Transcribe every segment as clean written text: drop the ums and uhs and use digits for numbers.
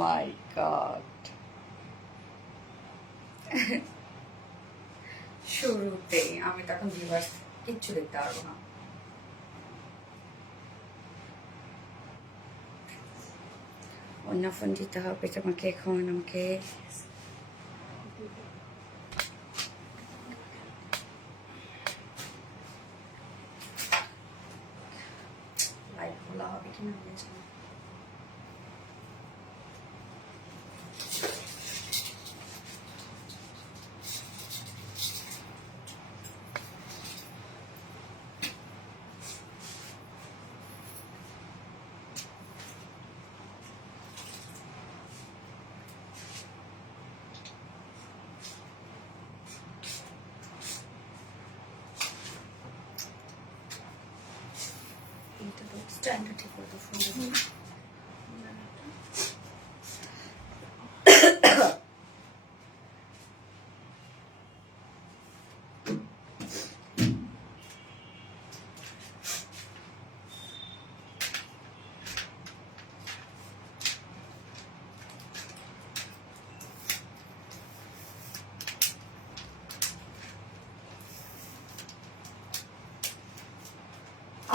মাই god, শুরুতেই আমি তখন ভিউয়ার্স কিচ্ছু দেখতে পারবো না। অন্য ফোন দিতে হবে তোমাকে এখন, আমাকে লাইভ খোলা হবে কিনা আমি জানি না। এইটা তো স্ট্যান্ডটা ঠিক করে তো ফোন।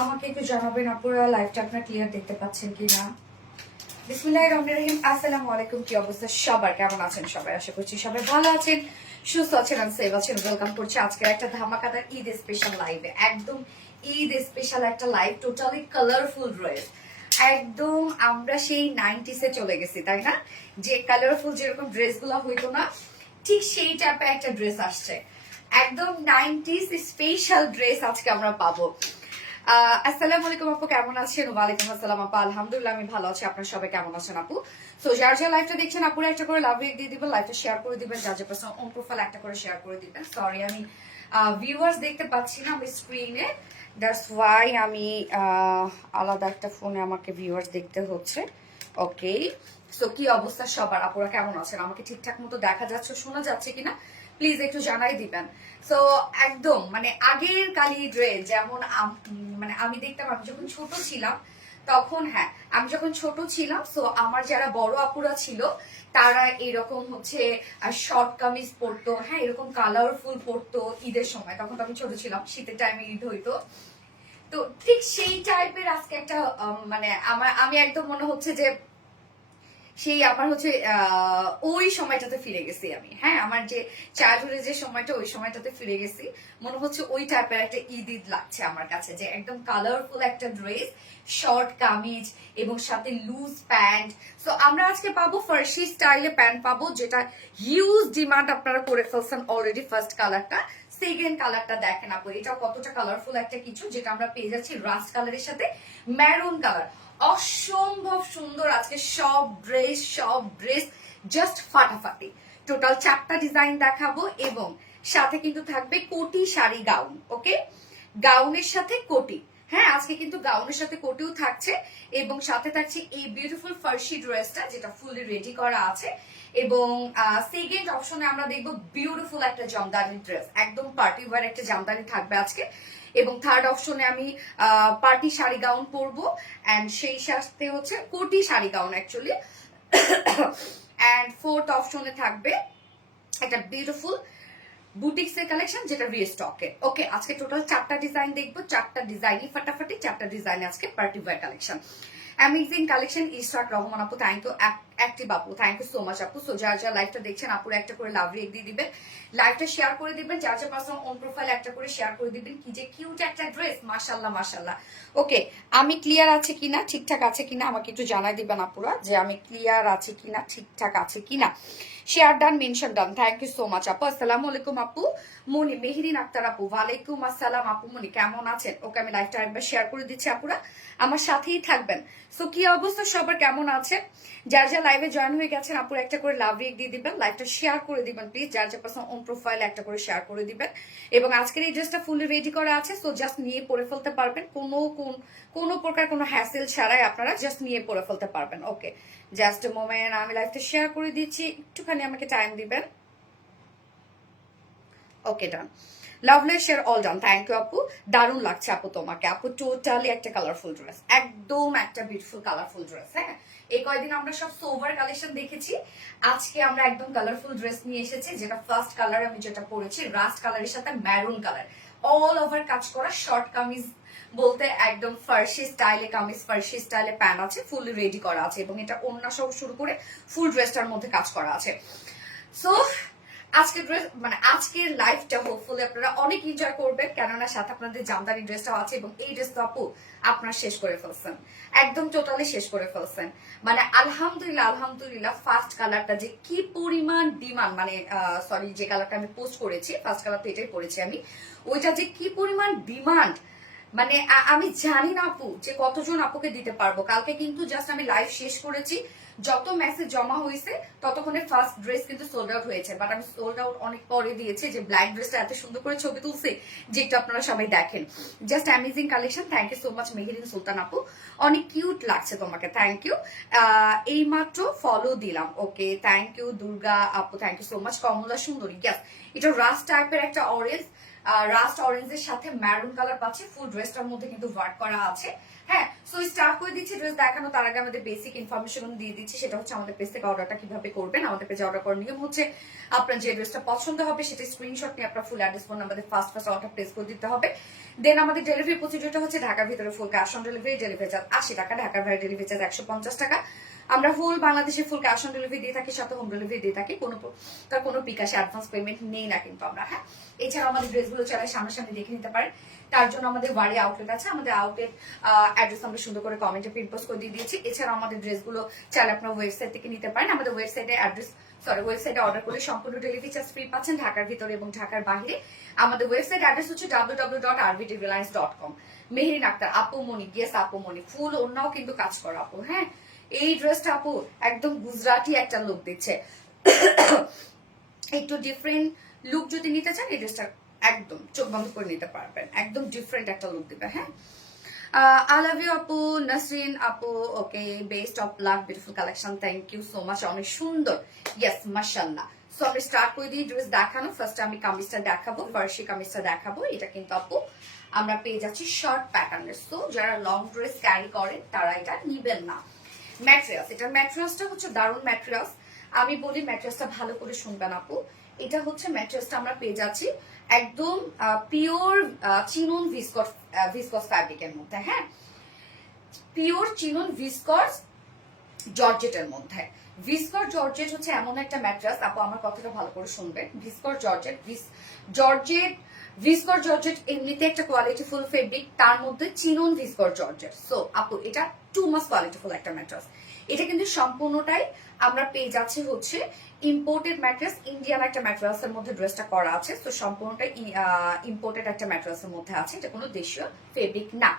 আমাকে একটু জানাবেন আপনারা লাইভটা আপনারা ক্লিয়ার দেখতে পাচ্ছেন কিনা। বিসমিল্লাহির রহমানির রহিম। আসসালামু আলাইকুম, কি অবস্থা সবার, কেমন আছেন সবাই? আশা করছি সবাই ভালো আছেন, সুস্থ আছেন, আর সেভ আছেন। ওয়েলকাম করছি আজকের একটা ধামাকাদার ঈদ স্পেশাল লাইভে। একদম ঈদ স্পেশাল একটা লাইভ, টোটালি কালারফুল ড্রেস। একদম আমরা সেই 90s চলে গেছি, তাই না? যে কালারফুল যেরকম ড্রেসগুলো হইতো না, ঠিক সেই টাইপের একটা ড্রেস আসছে। একদম 90s স্পেশাল ড্রেস আজকে আমরা পাবো। আসসালামু আলাইকুম আপু, কেমন আছেন? ওয়ালাইকুম আসসালাম আপু, আলহামদুলিল্লাহ আমি ভালো আছি। আপনারা সবাই কেমন আছেন আপু? সো যার যা লাইভটা দেখছেন আপুরা একটা করে লাভ রেক দিয়ে দিবেন, লাইভটা শেয়ার করে দিবেন, যার যা পারসন অন প্রোফাইল একটা করে শেয়ার করে দিবেন। সরি আমি ভিউয়ার্স দেখতে পাচ্ছি না আমি স্ক্রিনে, দ্যাটস ওয়াই আমি আলাদা একটা ফোনে আমাকে ভিউয়ার্স দেখতে হচ্ছে। ওকে, সো কি অবস্থা সবার, আপুরা কেমন আছেন? আমাকে ঠিকঠাক মতো দেখা যাচ্ছে, শোনা যাচ্ছে কিনা প্লিজ একটু জানাই দিবেন। সো একদম মানে আগের কালি ড্রেস যেমন মানে আমি দেখতাম, আমি যখন ছোট ছিলাম তখন, হ্যাঁ আমি যখন ছোট ছিলাম, সো আমার যারা বড় আপুরা ছিল তারা এরকম হচ্ছে শর্ট কামিজ পরতো, হ্যাঁ এরকম কালারফুল পরতো ঈদের সময়। তখন তো আমি ছোট ছিলাম, শীতের টাইমে ঈদ হইতো, তো ঠিক সেই টাইপের আজকে একটা মানে আমি একদম মনে হচ্ছে যে সেই আমার হচ্ছে ওই সময়টাতে ফিরে গেছি আমি। হ্যাঁ আমার যে চাইল্ডহুডের যে সময়টা, ওই সময়টাতে ফিরে গেছি। মনে হচ্ছে ওই টাইপের একটা ঈদ ঈদ লাগছে আমার কাছে, যে একদম কালারফুল একটা ড্রেস, শর্ট কামিজ এবং সাথে লুজ প্যান্ট। সো আমরা আজকে পাবো ফার্সি স্টাইলে প্যান্ট পাবো, যেটা হিউজ ডিমান্ড আপনারা করে ফেলছেন অলরেডি। ফার্স্ট কালারটা, সেকেন্ড কালারটা দেখেন আপু, এটাও কতটা কালারফুল একটা কিছু, যেটা আমরা পেয়ে যাচ্ছি রাস্ট কালারের সাথে ম্যারুন কালার। অসম্ভব সুন্দর আজকে সব ড্রেস জাস্ট ফাটাফাটি। টোটাল 4টা ডিজাইন দেখাবো এবং সাথে কিন্তু থাকবে কোটি শাড়ি গাউন। ওকে, গাউনের সাথে কোটি, হ্যাঁ আজকে কিন্তু গাউনের সাথে কোটিও থাকছে এবং সাথে থাকছে এই বিউটিফুল ফার্সি ড্রেসটা, যেটা ফুললি রেডি করা আছে। এবং সেকেন্ড অপশনে আমরা দেখবো বিউটিফুল একটা জামদানি ড্রেস, একদম পার্টি ওয়ার একটা জামদানি থাকবে আজকে। এবং থার্ড অপশনে আমি পার্টি শাড়ি গাউন পরবো, অ্যান্ড সেই সাথে হচ্ছে কোটি sari gown actually. And fourth অপশনে থাকবে একটা বিউটিফুল বুটিক্সের কালেকশন, যেটা রিস্টকের। ওকে, আজকে টোটাল 4টা ডিজাইন দেখবো, 4টা ডিজাইনই ফাটাফাটি, 4টা ডিজাইন আজকে party wear collection. Amazing collection. Ishraq Rahman আপু থ্যাংক ইউ, অ্যাক্টিভ আপু থ্যাংক ইউ সো মাচ আপু। সো যার যা লাইভটা দেখছেন আপুর একটা করে লাভ রেক দিয়ে দিবেন, লাইভটা শেয়ার করে দিবেন, যার যা পার্সন অন প্রোফাইল একটা করে শেয়ার করে দিবেন। কি যে কিউট একটা ড্রেস, মাশাল্লাহ মাশাল্লাহ। ওকে, আমি ক্লিয়ার আছে কিনা, ঠিকঠাক আছে কিনা আমাকে একটু জানাই দিবেন আপুরা, যে আমি ক্লিয়ার আছে কিনা, ঠিকঠাক আছে কিনা। Share done, mention done, thank you so much আপু। আসসালামু আলাইকুম আপু মনি, মেহরিন আক্তার আপু ওয়ালাইকুম আসসালাম আপু মনি, কেমন আছেন? ওকে, আমি লাইভটা একবার শেয়ার করে দিচ্ছি, আপুরা আমার সাথেই থাকবেন। সো কি অবস্থা সবার, কেমন আছেন? যার যা লাইভে জয়েন হয়ে গেছেন আপুরা একটা করে লাভ রেক দিয়ে দিবেন, লাইভটা শেয়ার করে দিবেন প্লিজ, যার যা পার্সন অন প্রোফাইল একটা করে শেয়ার করে দিবেন। এবং আজকের এই ড্রেসটা ফুলি রেডি করা আছে, সো জাস্ট নিয়ে পরে ফেলতে পারবেন, কোনো প্রকার কোনো হ্যাসেল ছাড়াই আপনারা জাস্ট নিয়ে পরে ফেলতে পারবেন। ওকে, জাস্ট এ মোমেন্ট, আমি লাইভটা শেয়ার করে দিচ্ছি, একটুখানি আমাকে টাইম দিবেন। Okay done, lovely share all done, thank you আপু। দারুণ লাগছে আপু তোমাকে আপু, টোটালি একটা কালারফুল ড্রেস, একদম একটা বিউটিফুল কালারফুল ড্রেস। হ্যাঁ, এই কয়দিন আমরা সব সোভার কালেকশন দেখেছি, আজকে আমরা একদম কালারফুল ড্রেস নিয়ে এসেছি। যেটা ফার্স্ট কালার আমি যেটা পরেছি রাস্ট কালারের সাথে ম্যারুন কালার, অল ওভার কাজ করা, শর্ট কামিজ বলতে একদম ফার্সি স্টাইলে কামিজ, ফার্সি স্টাইলে প্যান্ট আছে, ফুল রেডি করা আছে এবং এটা ওড়না সহ শুরু করে ফুল ড্রেসটার মধ্যে কাজ করা আছে। সো আজকের ড্রেস মানে আজকের লাইফটা হোপফুলি আপনারা অনেক এনজয় করবেন, কেননা সাথে আপনাদের জামদানি ড্রেসটাও আছে এবং এই ড্রেসটা আপু আপনারা শেষ করে ফেলছেন, একদম টোটালি শেষ করে ফেলছেন। মানে আলহামদুলিল্লাহ আলহামদুলিল্লাহ, ফার্স্ট কালারটা যে কি পরিমাণ ডিমান্ড, মানে সরি যে কালারটা আমি পোস্ট করেছি ফার্স্ট কালার তো এটাই পরেছি আমি, ওইটা যে কি পরিমাণ ডিমান্ড, মানে আমি জানি না আপু যে কতজন আপুকে দিতে পারবো। কালকে কিন্তু জাস্ট আমি লাইভ শেষ করেছি, যত মেসেজ জমা হয়েছে ততক্ষণে ফার্স্ট ড্রেস কিন্তু সোল্ড আউট হয়েছে, বাট আমি সোল্ড আউট অনেক পরে দিয়েছি। যে ব্ল্যাক ড্রেসটা এত সুন্দর করে ছবি তুলছে, যেটা আপনারা সবাই দেখেন, just amazing collection. Thank you so much Meherin Sultan আপু, অনেক কিউট লাগছে তোমাকে, থ্যাংক ইউ। এই মাত্র ফলো দিলাম, ওকে থ্যাংক ইউ। দুর্গা আপু thank you so much. Kamala Sundari, গ্যাস এটা রাস্ট টাইপের একটা অরেঞ্জ, রাস্ট অরেঞ্জের সাথে ম্যারুন কালার পাচ্ছি, ফুল ড্রেসটার মধ্যে কিন্তু ওয়ার্ক করা আছে। হ্যাঁ, সো স্টার্ট করে দিচ্ছি ড্রেস দেখানো, তার আগে আমাদের বেসিক ইনফরমেশন দিয়ে দিচ্ছি, সেটা হচ্ছে আমাদের পেজ থেকে অর্ডারটা কিভাবে করবেন। আমাদের পেজে অর্ডার করার নিয়ম হচ্ছে আপনার যে ড্রেসটা পছন্দ হবে সেটা স্ক্রিনশট নিয়ে আপনার ফুল অ্যাড্রেস ফোন নাম্বারে ফার্স্ট অর্ডার প্লেস করে দিতে হবে। দেন আমাদের ডেলিভারি প্রসিডিউরটা হচ্ছে ঢাকার ভিতরে full cash on delivery, delivery charge 80 টাকা, ঢাকার বাইরে ডেলিভারি চার্জ 150 টাকা। আমরা ফুল বাংলাদেশে ফুল ক্যাশ অন ডেলিভারি দিয়ে থাকি, সাথে হোম ডেলিভারি দিয়ে থাকি, কোনো বিকাশে অ্যাডভান্স পেমেন্ট নেই না কিন্তু আমরা। হ্যাঁ, এছাড়া আমাদের ড্রেসগুলো চাইলে সামনাসামনি দেখে নিতে পারেন, তার জন্য আমাদের ওয়ারি আউটলেট আছে, আমাদের আউটলেট অ্যাড্রেস আমরা সুন্দর করে কমেন্টে পিন পোস্ট করে দিয়ে দিয়েছি। এছাড়া আমাদের ড্রেসগুলো চাইলে আপনার ওয়েবসাইট থেকে নিতে পারেন, আমাদের ওয়েবসাইটে ওয়েবসাইটে অর্ডার করলে সম্পূর্ণ ডেলিভারি চার্জ ফ্রি পাচ্ছেন ঢাকার ভিতরে এবং ঢাকার বাইরে। আমাদের ওয়েবসাইট অ্যাড্রেস হচ্ছে www.rbtreliance.com। মেহেরিন আক্তার আপু মনি, গেস আপু মনি, ফুল অন্যও কিন্তু কাজ করা আপু। হ্যাঁ, এই ড্রেসটা আপু একদম গুজরাটি একটা লুক দিচ্ছে, একটু ডিফারেন্ট লুক যদি নিতে চান এই ড্রেসটা একদম চোখ বন্ধ করে নিতে পারবেন, একদম ডিফারেন্ট একটা লুক দিবে। হ্যাঁ, I love you আপু, নাসরিন আপু, okay best of luck, beautiful collection, thank you so much, অনেক সুন্দর, ইয়েস মাশাআল্লাহ। সো আমি স্টার্ট করে দিই ড্রেস দেখানো। ফার্স্ট আমি কামিজটা দেখাবো, ফার্সি কামিজটা দেখাবো। এটা কিন্তু আপু আমরা পেয়ে যাচ্ছি শর্ট প্যাটার্নের, সো যারা লং ড্রেস ক্যারি করেন তারা এটা নিবেন না। ম্যাটেরিয়ালস, এটা ম্যাটেরিয়ালসটা হচ্ছে দারুণ ম্যাটেরিয়ালস, আমি বলি ম্যাটেরিয়ালসটা ভালো করে শুনবেন আপু। এটা হচ্ছে ম্যাটেরিয়ালসটা আমরা পেয়ে যাচ্ছি একদম পিওর চিনন ভিসকস ফ্যাব্রিকের মধ্যে। হ্যাঁ, পিওর চিনন ভিসকস জর্জেটের মধ্যে। ভিসকস জর্জেট হচ্ছে এমন একটা ম্যাটেরিয়ালস আপু, আমার কথাটা ভালো করে শুনবেন। ভিসকস জর্জেট, ভিসকস জর্জেট এমনিতে একটা কোয়ালিটিফুল ফেব্রিক, তার মধ্যে চিনন ভিসকস জর্জেট। সো আপু এটা টু মাস কোয়ালিটিফুল একটা ম্যাটেরিয়ালস। এটা কিন্তু সম্পূর্ণটাই আমরা পেয়ে যাচ্ছি হচ্ছে ইম্পোর্টেড ম্যাটেরিয়ালস, ইন্ডিয়ান একটা ম্যাটেরিয়ালস এর মধ্যে ড্রেসটা করা আছে। তো সম্পূর্ণটাই ইম্পোর্টেড একটা ম্যাটেরিয়ালস এর মধ্যে আছে, এটা কোনো দেশীয় ফেব্রিক না।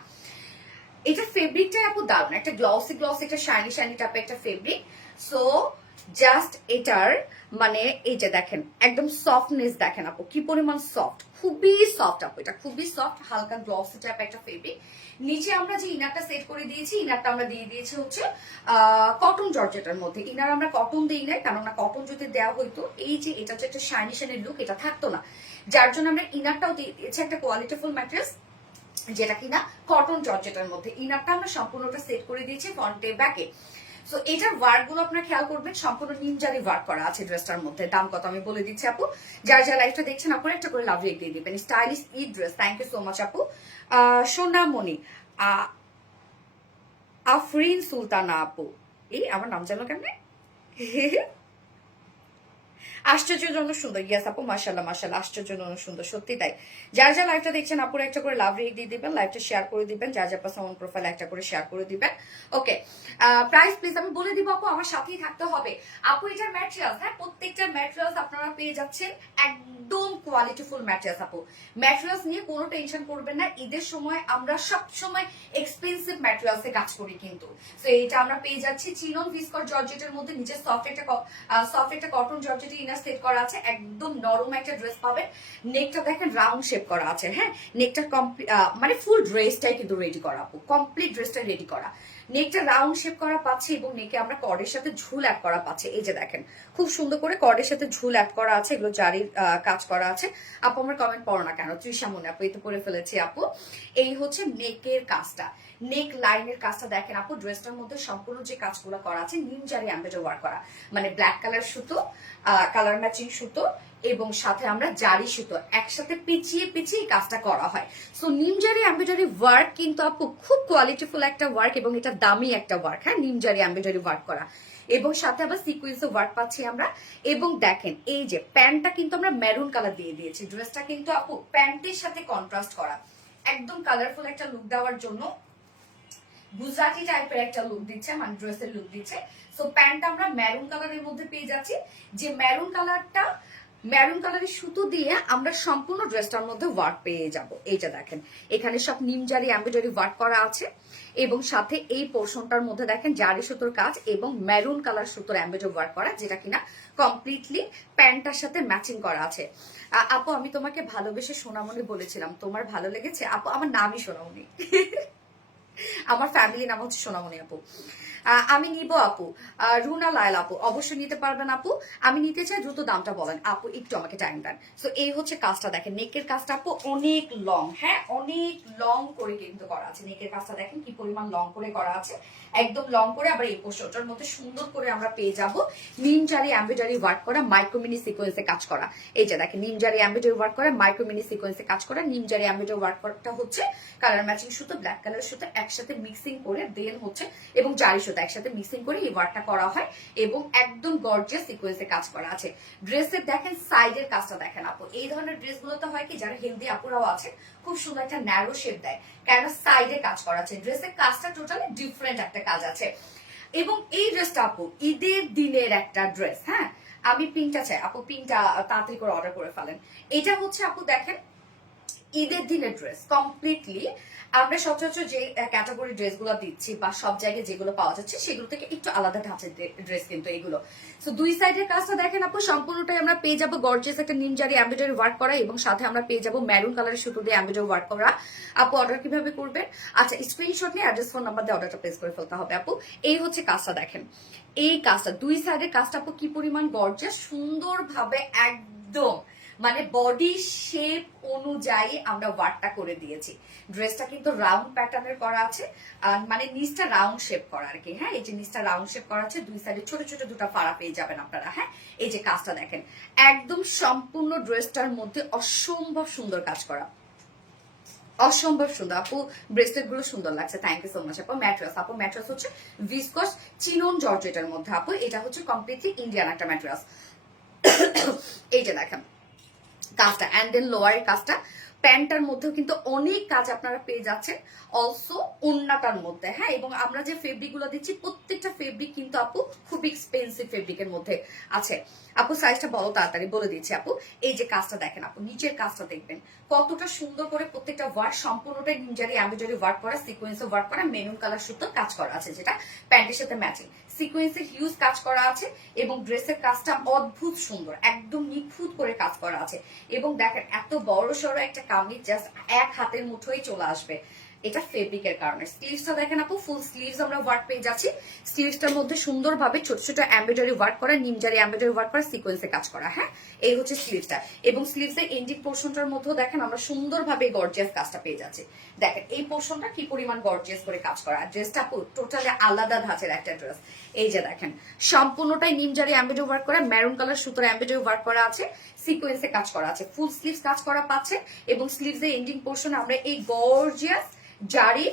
এটা ফেব্রিকটাই আপু দারুণ, একটা গ্লসি একটা শাইনি টাইপের একটা ফেব্রিক। সো জাস্ট এটার মানে এই যে দেখেন একদম সফটনেস দেখেন আপু কি পরিমাণ সফট, খুবই সফট আপু, এটা খুবই সফট, হালকা গ্লসি টাইপ একটা ফেব্রিক। নিচে আমরা যে ইনারটা সেট করে দিয়েছি, ইনারটা আমরা দিয়ে দিয়েছি হচ্ছে কটন জর্জেটের মধ্যে। ইনার আমরা কটন দিই নাই, কেননা কটন যদি দেওয়া হইতো এই যে এটা হচ্ছে একটা শাইনি লুক, এটা থাকতো না, যার জন্য আমরা ইনারটাও দিয়ে দিয়েছি একটা কোয়ালিটিফুল ম্যাটেরিয়ালস, যেটা কিনা কটন জর্জেটের মধ্যে। ইনারটা আমরা সম্পূর্ণটা সেট করে দিয়েছি ফ্রন্টে ব্যাকে। সো এটার ওয়ার্ক গুলো আপনারা খেয়াল করবেন, সম্পূর্ণ নিমজারি ওয়ার্ক করা আছে ড্রেসটার মধ্যে। দাম কত আমি বলে দিচ্ছি আপু, যার যারা লাইভটা দেখছেন আপনারা একটা করে লাভ রেট দিয়ে দিবেন। স্টাইলিশ ই dress, thank you so much আপু। সোনামণি আফরিন সুলতানা আপু, এই আমার নাম জানো কেমনে, আশ্চর্যজনক সুন্দর, ইয়াস আপু মাশাআল্লাহ মাশাআল্লাহ, আশ্চর্যজনক সুন্দর, সত্যি তাই। যার যা লাইভটা দেখছেন আপুরা একটা করে লাভ রেট দিয়ে দিবেন, লাইভটা শেয়ার করে দিবেন, যার যা পারসন প্রোফাইল একটা করে শেয়ার করে দিবেন। ওকে, প্রাইস প্লিজ আমি বলে দিব আপু, আমার সাথেই থাকতে হবে আপু। এটার ম্যাটেরিয়ালস, হ্যাঁ প্রত্যেকটা ম্যাটেরিয়ালস আপনারা পেয়ে যাচ্ছেন একদম কোয়ালিটিফুল ম্যাটেরিয়ালস আপু। ম্যাটেরিয়ালস নিয়ে কোনো টেনশন করবেন না, ঈদের সময় আমরা সব সময় এক্সপেন্সিভ ম্যাটেরিয়ালসে কাজ করি কিন্তু। তো এটা আমরা পেয়ে যাচ্ছি চিনন ভিসকস জর্জেটের মধ্যে, নিচে সফট একটা কটন জর্জেটের ইনার সেট করা আছে, একদম নরম একটা ড্রেস পাবেন। নেকটা দেখেন রাউন্ড শেপ করা আছে। হ্যাঁ, নেকটা মানে ফুল ড্রেসটাই কিন্তু রেডি করা আপু, কমপ্লিট ড্রেসটা রেডি করা। নেকটা রাউন্ড শেপ করা পাচ্ছে এবং নেকে আমরা কর্ডের সাথে ঝুল অ্যাড করা পাচ্ছে। এই যে দেখেন খুব সুন্দর করে কর্ডের সাথে ঝুল অ্যাড করা আছে, এগুলো জারির কাজ করা আছে। আপু আমার কমেন্ট পড়ো না কেন, তৃষা মনে আপু এই তো পরে ফেলেছি আপু। এই হচ্ছে নেকের কাজটা, নেক লাইনের কাজটা দেখেন আপু। ড্রেসটার মধ্যে সম্পূর্ণ যে কাজগুলো করা আছে নিম জারি এমব্রয়ডারি ওয়ার্ক করা, মানে ব্ল্যাক কালার সুতো, কালার ম্যাচিং সুতো এবং সাথে আমরা জারি সুতো একসাথে পিছিয়ে পিছিয়ে কাজটা করা হয়। সো নিম জারি এমব্রয়ডারি ওয়ার্ক কিন্তু আপু খুব কোয়ালিটিফুল একটা ওয়ার্ক এবং এটা দামি একটা ওয়ার্ক। হ্যাঁ, নিম জারি এমব্রয়ডারি ওয়ার্ক করা এবং সাথে আবার সিকুয়েন্সে ওয়ার্ক পাচ্ছি আমরা। এবং দেখেন এই যে প্যান্টটা কিন্তু আমরা মেরুন কালার দিয়ে দিয়েছি। ড্রেসটা কিন্তু আপু প্যান্টের সাথে কন্ট্রাস্ট করা, একদম কালারফুল একটা লুক দেওয়ার জন্য গুজরাটি টাইপের একটা লুক দিচ্ছে, মানে ড্রেসের লুক দিচ্ছে। সো প্যান্টটা আমরা মেরুন কালারের মধ্যে পেয়ে যাচ্ছি, যে মেরুন কালারটা মেরুন কালারের সুতো দিয়ে আমরা সম্পূর্ণ ড্রেসটার মধ্যে ওয়ার্ক পেয়ে যাব। এইটা দেখেন এখানে সব নিম জারি এমব্রয়ডারি ওয়ার্ক করা আছে এবং সাথে এই পোর্শনটার মধ্যে দেখেন জারি সুতোর কাজ এবং মেরুন কালার সুতোর এমব্রয়ডারি ওয়ার্ক করা, যেটা কিনা কমপ্লিটলি প্যান্টটার সাথে ম্যাচিং করা আছে। আপু আমি তোমাকে ভালোবেসে সোনামণি বলেছিলাম, তোমার ভালো লেগেছে? আপু আমার নামই সোনামণি আমার ফ্যামিলি নাম হচ্ছে সোনামণি আপু। আমি নিব আপু। রুনা লায়লা আপু অবশ্যই নিতে পারবেন আপু। আমি নিতে চাই, দ্রুত দামটা বলেন আপু, একটু আমাকে টাইম দেন। সো এই হচ্ছে কাজটা দেখেন, নেকের কাজটা আপু অনেক লং, হ্যাঁ অনেক লং করে কিন্তু করা আছে। নেকের কাজটা দেখেন কি পরিমাণ লং করে করা আছে, একদম লং করে। আবার এই পোশাকটার মধ্যে সুন্দর করে আমরা পেয়ে যাব নিম জারি এমব্রয়ডারি ওয়ার্ক করা, মাইক্রো মিনি সিকোয়েন্সে কাজ করা। এই যে দেখেন নিম জারি এমব্রয়ডারি ওয়ার্ক করা, মাইক্রো মিনি সিকোয়েন্সে কাজ করা। নিম জারি এমব্রয়ডারি ওয়ার্ক করাটা হচ্ছে কালার ম্যাচিং সুতো, ব্ল্যাক কালার সুতো একসাথে মিক্সিং করে দেন হচ্ছে এবং জারি সুতো একসাথে মিক্সিং করে এই ওয়ার্কটা করা হয় এবং একদম গর্জিয়াস সিকোয়েন্সে কাজ করা আছে। ড্রেসের দেখেন সাইডের কাজটা দেখেন আপু। এই ধরনের ড্রেসগুলোতে হয় কি, যারা হেলদি আপুরাও আছে খুব সুন্দর একটা ন্যারো শেপ দেয়, কেন সাইডে কাজ করা আছে। ড্রেসের কাজটা টোটালি ডিফারেন্ট একটা কাজ আছে। এবং এই ড্রেসটা আপু ঈদের দিনের একটা ড্রেস। হ্যাঁ, আমি পিঙ্কটা চাই আপু, পিঙ্কটা তাড়াতাড়ি করে অর্ডার করে ফেলেন। এটা হচ্ছে আপু দেখেন ঈদের দিনের ড্রেস কমপ্লিটলি। আমরা সচরাচর যে ক্যাটাগরি ড্রেসগুলো দিচ্ছি বা সব জায়গায় যেগুলো পাওয়া যাচ্ছে সেগুলো থেকে একটু আলাদা ধাঁচের ড্রেস কিন্তু এগুলো। সো দুই সাইডের কাজটা দেখেন আপু, সম্পূর্ণটাই আমরা পেয়ে যাবো গর্জিয়াস একটা নিম জারি এমব্রয়ডারি ওয়ার্ক করা এবং সাথে আমরা পেয়ে যাবো মেরুন কালারের সুতো দিয়ে এমব্রয়ডারি ওয়ার্ক করা। আপু অর্ডার কিভাবে করবেন? আচ্ছা, স্ক্রিনশট নিয়ে অ্যাড্রেস ফোন নাম্বার দিয়ে অর্ডারটা প্লেস করে ফেলতে হবে আপু। এই হচ্ছে কাজটা দেখেন, এই কাজটা দুই সাইডের কাজটা আপু কি পরিমাণ গর্জিয়াস, সুন্দরভাবে একদম মানে বডি শেপ অনুযায়ী আমরা ওয়ার্কটা করে দিয়েছি। ড্রেসটা কিন্তু রাউন্ড প্যাটার্নের করা আছে, মানে নিচটা রাউন্ড শেপ করা আর কি। হ্যাঁ, এই যে নিচটা রাউন্ড শেপ করা আছে, দুই সাইডে ছোট ছোট দুটো ফাড়া পেয়ে যাবেন আপনারা। হ্যাঁ, এই যে কাজটা দেখেন একদম সম্পূর্ণ ড্রেসটার মধ্যে অসম্ভব সুন্দর কাজ করা, অসম্ভব সুন্দর আপু। ব্রেসলেট গুলো সুন্দর লাগছে, থ্যাংক ইউ সো মাচ আপু। ম্যাট্রেস আপু, ম্যাট্রেস হচ্ছে ভিসকস চিনন জর্জেটের মধ্যে আপু। এটা হচ্ছে কমপ্লিটলি ইন্ডিয়ান একটা ম্যাট্রেস। এইটা দেখেন কাজটা অ্যান্ড দেন লোয়ারের কাজটা, প্যান্টটার মধ্যেও কিন্তু অনেক কাজ আপনারা পেয়ে যাচ্ছেন, অলসো ওন্নাটার মধ্যে। হ্যাঁ, এবং আমরা যে ফেব্রিক গুলো দিচ্ছি প্রত্যেকটা ফেব্রিক কিন্তু আপু খুব এক্সপেন্সিভ ফেব্রিকের মধ্যে আছে। আপু সাইজটা বলো তাড়াতাড়ি, বলে দিচ্ছি আপু। এই যে কাজটা দেখেন আপু, নিচের কাজটা দেখবেন কতটা সুন্দর করে প্রত্যেকটা ওয়ার্ক সম্পূর্ণটাই নিমজারি এমব্রয়ডারি ওয়ার্ক করা, সিকোয়েন্সে ওয়ার্ক করা, মেরুন কালার সুতো কাজ করা আছে যেটা প্যান্টের সাথে ম্যাচিং, সিকোয়েন্সে হিউজ কাজ করা আছে এবং ড্রেসের কাজটা অদ্ভুত সুন্দর, একদম নিখুঁত করে কাজ করা আছে। এবং দেখেন এত বড় সড়ো একটা কামিজ জাস্ট এক হাতের মুঠোই চলে আসবে, এটা ফেব্রিকের কারণে। স্লিভসটা দেখেন আপু, ফুল স্লিভস আমরা ওয়ার্ক পেয়ে যাচ্ছি। স্লিভসটার মধ্যে সুন্দরভাবে ছোট ছোট এমব্রয়ডারি ওয়ার্ক করা, নিমজারি এমব্রয়ডারি ওয়ার্ক করা, সিকোয়েন্সে কাজ করা। হ্যাঁ, এই হচ্ছে স্লিভসটা এবং স্লিভসের এন্ডিং পোর্শনটার মধ্যেও দেখেন আমরা সুন্দরভাবে গর্জিয়াস কাজটা পেয়ে যাচ্ছি। দেখেন এই পোর্শনটা কি পরিমাণ গর্জিয়াস করে কাজ করা, আর ড্রেসটা আপু টোটালি আলাদা ধাঁচের একটা ড্রেস। এই যে দেখেন সম্পূর্ণটাই নিমজারি এমব্রয়ডারি ওয়ার্ক করা, মেরুন কালার সুতোর এমব্রয়ডারি ওয়ার্ক করা আছে, সিকোয়েন্সে কাজ করা আছে, ফুল স্লিভস কাজ করা পাচ্ছে এবং স্লিভসের এন্ডিং পোর্শনে আমরা এই গর্জিয়াস জারি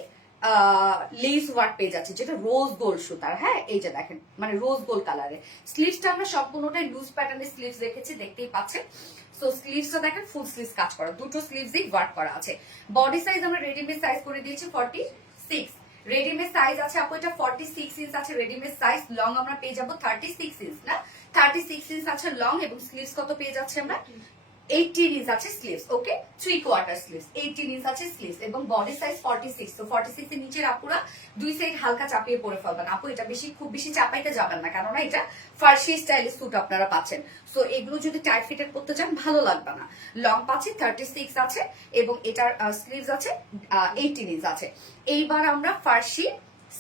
লেস ওয়ার্ক পেয়ে যাচ্ছে যেটা রোজ গোল্ড সুতার। হ্যাঁ, এই যে দেখেন মানে রোজ গোল্ড কালারে। স্লিভসটা আমরা সম্পূর্ণটাই লুজ প্যাটার্নের স্লিভস রেখেছি, দেখতেই পাচ্ছেন। সো স্লিভসটা দেখেন ফুল স্লিভস কাজ করা, দুটো স্লিভসই ওয়ার্ক করা আছে। বডি সাইজ আমরা রেডিমেড সাইজ করে দিয়েছি 46, রেডিমেড সাইজ আছে আপু এটা 46 ইঞ্চ আছে রেডিমেড সাইজ। লং আমরা পেয়ে যাবো 36 ইঞ্চ, না 36 ইঞ্চ আছে লং এবং স্লিভস কত পেয়ে যাচ্ছে আমরা 18 ইঞ্চ আছে স্লিভস। ওকে, 3/4 স্লিভস, 18 ইঞ্চ আছে স্লিভস এবং বডি সাইজ 46। তো 46 এর নিচের আপুরা দুই সাইড হালকা চাপিয়ে পরে ফেলবেন আপু, এটা বেশি খুব বেশি চাপাইতে যাবেন না, কেননা এটা ফার্সি স্টাইলের স্যুট আপনারা পাচ্ছেন। সো এগুলো যদি টাইট ফিটেড করতে চান ভালো লাগবে না। লং পাচ্ছি 36 আছে এবং এটার স্লিভস আছে 18 ইঞ্চ আছে। এইবার আমরা ফার্সি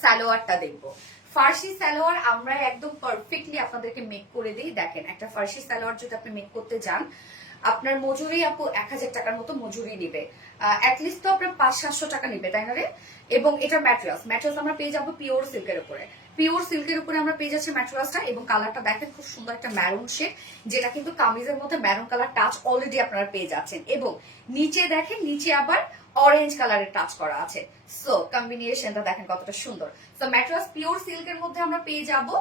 সালোয়ারটা দেখবো। ফার্সি সালোয়ার আমরা একদম পারফেক্টলি আপনাদেরকে মেক করে দিই। দেখেন একটা ফার্সি সালোয়ার যদি আপনি মেক করতে যান, আপনার মজুরি আপু 1000 টাকার মতো মজুরি নিবে, অ্যাটলিস্ট তো আপনার 500-700 টাকা নিবে, তাই না রে? এবং এটার ম্যাটেরিয়ালস আমরা পেয়ে যাবো পিওর সিল্কের উপরে। পিওর সিল্কের উপরে আমরা পেয়ে যাচ্ছি ম্যাটেরিয়ালসটা, এবং কালারটা দেখেন খুব সুন্দর একটা ম্যারুন শেড, যেটা কিন্তু কামিজের মধ্যে ম্যারুন কালার টাচ অলরেডি আপনারা পেয়ে যাচ্ছেন। এবং নিচে দেখেন, নিচে আবার অরেঞ্জ কালারের টাচ করা আছে। সো কম্বিনেশনটা দেখেন কতটা সুন্দর। সো ম্যাটেরিয়ালস পিওর সিল্কের মধ্যে আমরা পেয়ে যাবো,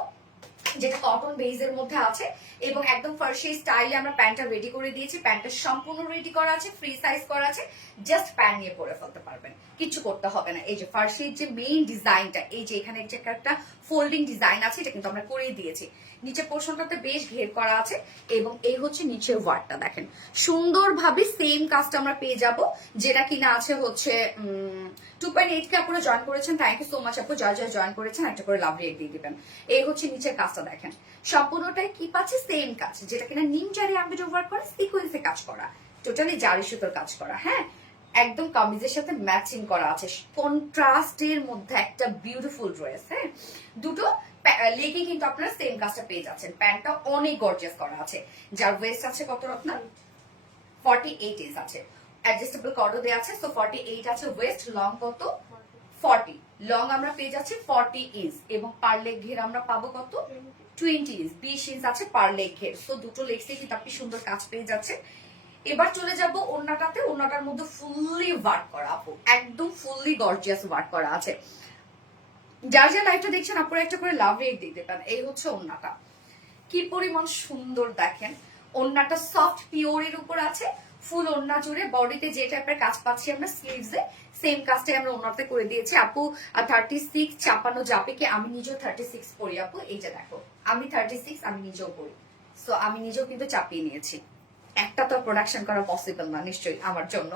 যেটা কটন বেজের মধ্যে আছে, এবং একদম ফার্সি স্টাইলে আমরা প্যান্টটা রেডি করে দিয়েছি। প্যান্টটা সম্পূর্ণ রেডি করা আছে, ফ্রি সাইজ করা আছে, জাস্ট প্যান্ট নিয়ে পরে ফেলতে পারবেন, কিছু করতে হবে না। এই যে ফার্সির যে মেইন ডিজাইনটা, এই যে এখানে যে একটা ফোল্ডিং ডিজাইন আছে, এটা কিন্তু আমরা করেই দিয়েছি। নিচে পোর্শনটাতে বেশ ঘের করা আছে, এবং এই হচ্ছে নিচের ওয়ার্কটা দেখেন সুন্দরভাবে সেম কাজটা আমরা পেয়ে যাব, যেটা কিনা আছে হচ্ছে 2.8 কে আপনারা জয়েন করেছেন, থ্যাংক ইউ সো মাচ আপু। যা যা জয়েন করেছেন একটা করে লাভ রেট দিয়ে দিবেন। এই হচ্ছে নিচের কাজটা দেখেন, সম্পূর্ণটাই কি পাচ্ছে, সেম কাজ, যেটা কিনা নিম জারি এমব্রয়ডারি ওয়ার্ক করা, সিকোয়েন্সে কাজ করা, টোটালি জারি সুতোর কাজ করা। হ্যাঁ, একদম কামিজের সাথে ম্যাচিং করা আছে, কন্ট্রাস্টের মধ্যে একটা বিউটিফুল ড্রেস। হ্যাঁ, দুটো লেগে কিন্তু আপনারা সেম কাজটা পেয়ে যাচ্ছেন। প্যান্টটা অনেক গর্জিয়াস করা আছে, যার ওয়েস্ট আছে কত রত্না, 48 ইঞ্চ আছে, অ্যাডজাস্টেবল কর্ডও দেওয়া আছে। সো 48 আছে ওয়েস্ট, লং কত 40, লং আমরা পেয়ে যাচ্ছি 40 ইঞ্চ, এবং পার লেগ ঘের আমরা পাবো কত 20 ইঞ্চ, 20 ইঞ্চ আছে পার লেগ ঘের। সো দুটো লেগসে কিন্তু আপনি সুন্দর কাজ পেয়ে যাচ্ছে। এবার চলে যাব ওড়নাটাতে। ওড়নাটার মধ্যে ফুললি ওয়ার্ক করা আপু, একদম ফুললি গর্জিয়াস ওয়ার্ক করা আছে। যার যা লাইভটা দেখছেন আপনারা একটা করে লাভ রেট দিতে পারেন। এই হচ্ছে ওড়নাটা, কি পরিমাণ সুন্দর দেখেন। ওড়নাটা সফট পিওরের উপর আছে, ফুল ওড়না জুড়ে বডিতে যে টাইপের কাজ পাচ্ছি আমরা স্লিভসে, সেম কাজটাই আমরা ওড়নাতে করে দিয়েছি আপু। 36 চাপানো জাপিকে আমি নিজেও 36 পরি আপু। এই যে দেখো আমি 36 আমি নিজেও পরি, সো আমি নিজেও কিন্তু চাপিয়ে নিয়েছি। একটা তো প্রোডাকশন করা পসিবল না নিশ্চয়ই আমার জন্য,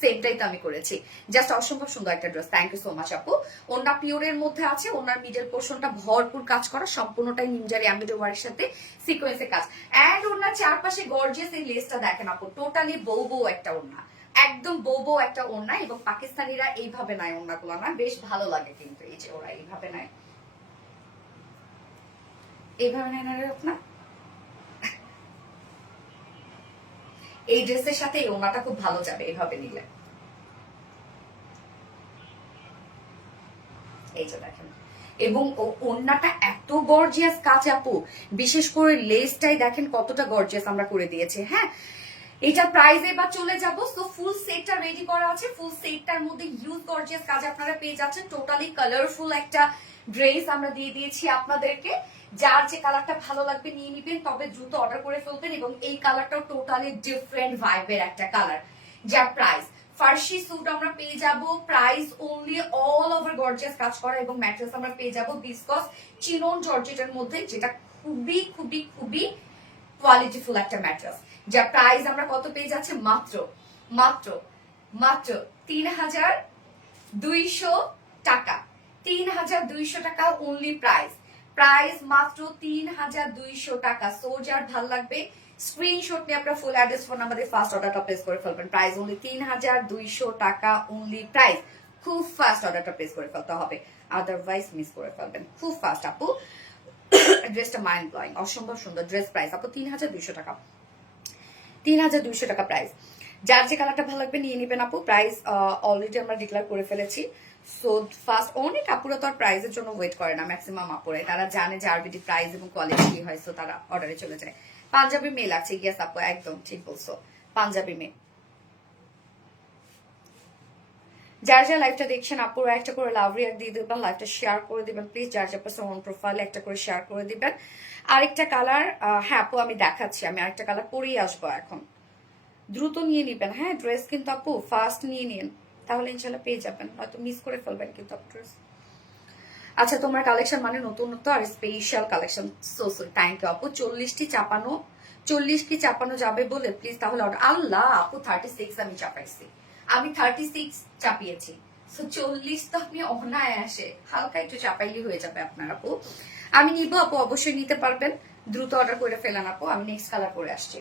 সেমটাই তো আমি করেছি। জাস্ট অসম্ভব সুন্দর একটা dress, thank you so much আপু। ওনার পিওরের মধ্যে আছে, ওনার মিডল পোর্শনটা ভরপুর কাজ করা, সম্পূর্ণটাই নিমজারি এমব্রয়ডারি ওয়ার্কের সাথে সিকোয়েন্সে কাজ। এন্ড ওনার চারপাশে গর্জিয়াস এই লেসটা দেখেন আপু, টোটালি বউ একটা ওড়না, একদম বউ একটা ওড়না। এবং পাকিস্তানিরা এইভাবে নাই ওড়নাগুলো, না বেশ ভালো লাগে কিন্তু, এই যে ওরা এইভাবে নাই, এইভাবে নেয় না রে আপনার। এই ড্রেসের সাথে এই ওড়নাটা খুব ভালো যাবে এইভাবে নিলে। এই যে দেখেন, এবং ওড়নাটা এত গর্জিয়াস কাজ আপু, বিশেষ করে লেসটাই দেখেন কতটা গর্জিয়াস আমরা করে দিয়েছি। হ্যাঁ, এটা প্রাইস এবার চলে যাব। সো ফুল সেটটা রেডি করা আছে, ফুল সেটটার মধ্যে হিউজ গর্জিয়াস কাজ আপনারা পেয়ে যাচ্ছেন। টোটালি কালারফুল একটা ড্রেস আমরা দিয়ে দিয়েছি আপনাদেরকে। যার যে কালারটা ভালো লাগবে নিয়ে নিবেন, তবে দ্রুত অর্ডার করে ফেলবেন। এবং এই কালারটাও টোটালি ডিফারেন্ট ভাইবের একটা কালার, যার প্রাইস ফার্সি স্যুট আমরা পেয়ে যাব price only, all over gorgeous কাজ করা, এবং ম্যাটেরিয়ালস আমরা পেয়ে যাব বিসকস চিনন জর্জেটের মধ্যে, যেটা খুবই খুবই খুবই কোয়ালিটিফুল একটা ম্যাটেরিয়ালস। যার প্রাইস আমরা কত পেয়ে যাচ্ছে, মাত্র মাত্র মাত্র 3200 টাকা, 3200 টাকা অনলি প্রাইস, প্রাইস মাত্র 3200 টাকা। সো যার ভাল লাগবে স্ক্রিনশট নিয়ে আপনারা ফুল অ্যাড্রেস ফোন নাম্বার দিয়ে ফার্স্ট অর্ডারটা প্লেস করে ফেলবেন। প্রাইস অনলি 3200 টাকা অনলি প্রাইস। খুব ফাস্ট অর্ডারটা প্লেস করে ফেলতে হবে, আদারওয়াইজ মিস করে ফেলবেন। খুব ফাস্ট আপু, ড্রেসটা মাইন্ড ব্লোয়িং, অসম্ভব সুন্দর ড্রেস। প্রাইস আপু 3200 টাকা, 3200 টাকা প্রাইস। যার যে কালারটা ভালো লাগবে নিয়ে নিবেন আপু। প্রাইস অলরেডি আমরা ডিক্লেয়ার করে ফেলেছি। সো ফার্স্ট অনেক আপুরা তো আর প্রাইসের জন্য ওয়েট করে না, ম্যাক্সিমাম আপুরে তারা জানে যে আরবিডি প্রাইস এবং কোয়ালিটি কি হয়, সো তারা অর্ডারে চলে যায়। পাঞ্জাবি মেয়ে লাগছে, ইয়েস আপু একদম ঠিক বলছো, পাঞ্জাবি মেয়ে। যার যা লাইভটা দেখছেন আপুরা একটা করে লাভ রিয়াক্ট দিয়ে দিবেন, লাইভটা শেয়ার করে দিবেন প্লিজ। যার যা পার্সোনাল প্রোফাইলে একটা করে শেয়ার করে দিবেন। আরেকটা কালার, হ্যাঁ আপু আমি দেখাচ্ছি, আমি আরেকটা কালার পরেই আসবো এখন, দ্রুত নিয়ে নিবেন। হ্যাঁ, ড্রেস কিন্তু আপু ফার্স্ট নিয়ে নিন, তাহলে ইনশাল্লাহ পেয়ে যাবেন, হয়তো মিস করে ফেলবেন কিন্তু আপু ড্রেস। আচ্ছা, তোমার কালেকশন মানে নতুনত্ব আর special collection. So so thank you আপু। 40 কি চাপানো যাবে বলে প্লিজ তাহলে অর্ডার। আল্লাহ আপু 36 আমি চাপাইছি, আমি 36 চাপিয়েছি। সো 40 তো আপনি অনায় আসে হালকা একটু চাপাইলে হয়ে যাবে আপনার আপু। আমি নিবো আপু, অবশ্যই নিতে পারবেন, দ্রুত অর্ডার করে ফেলেন আপু। আমি নেক্সট কালার করে আসছি।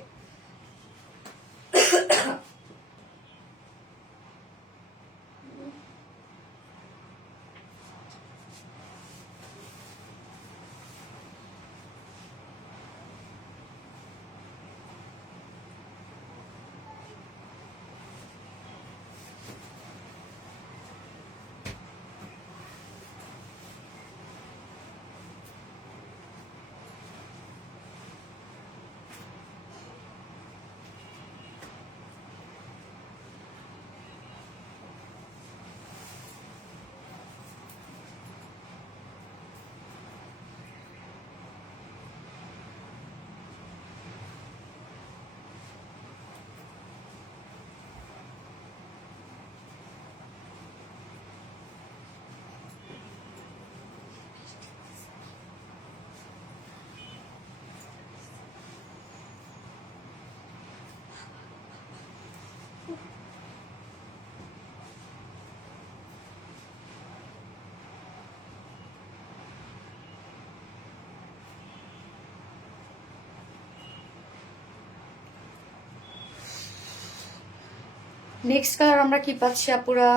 নেক্সট কালার আমরা কি পাচ্ছি আপুরা?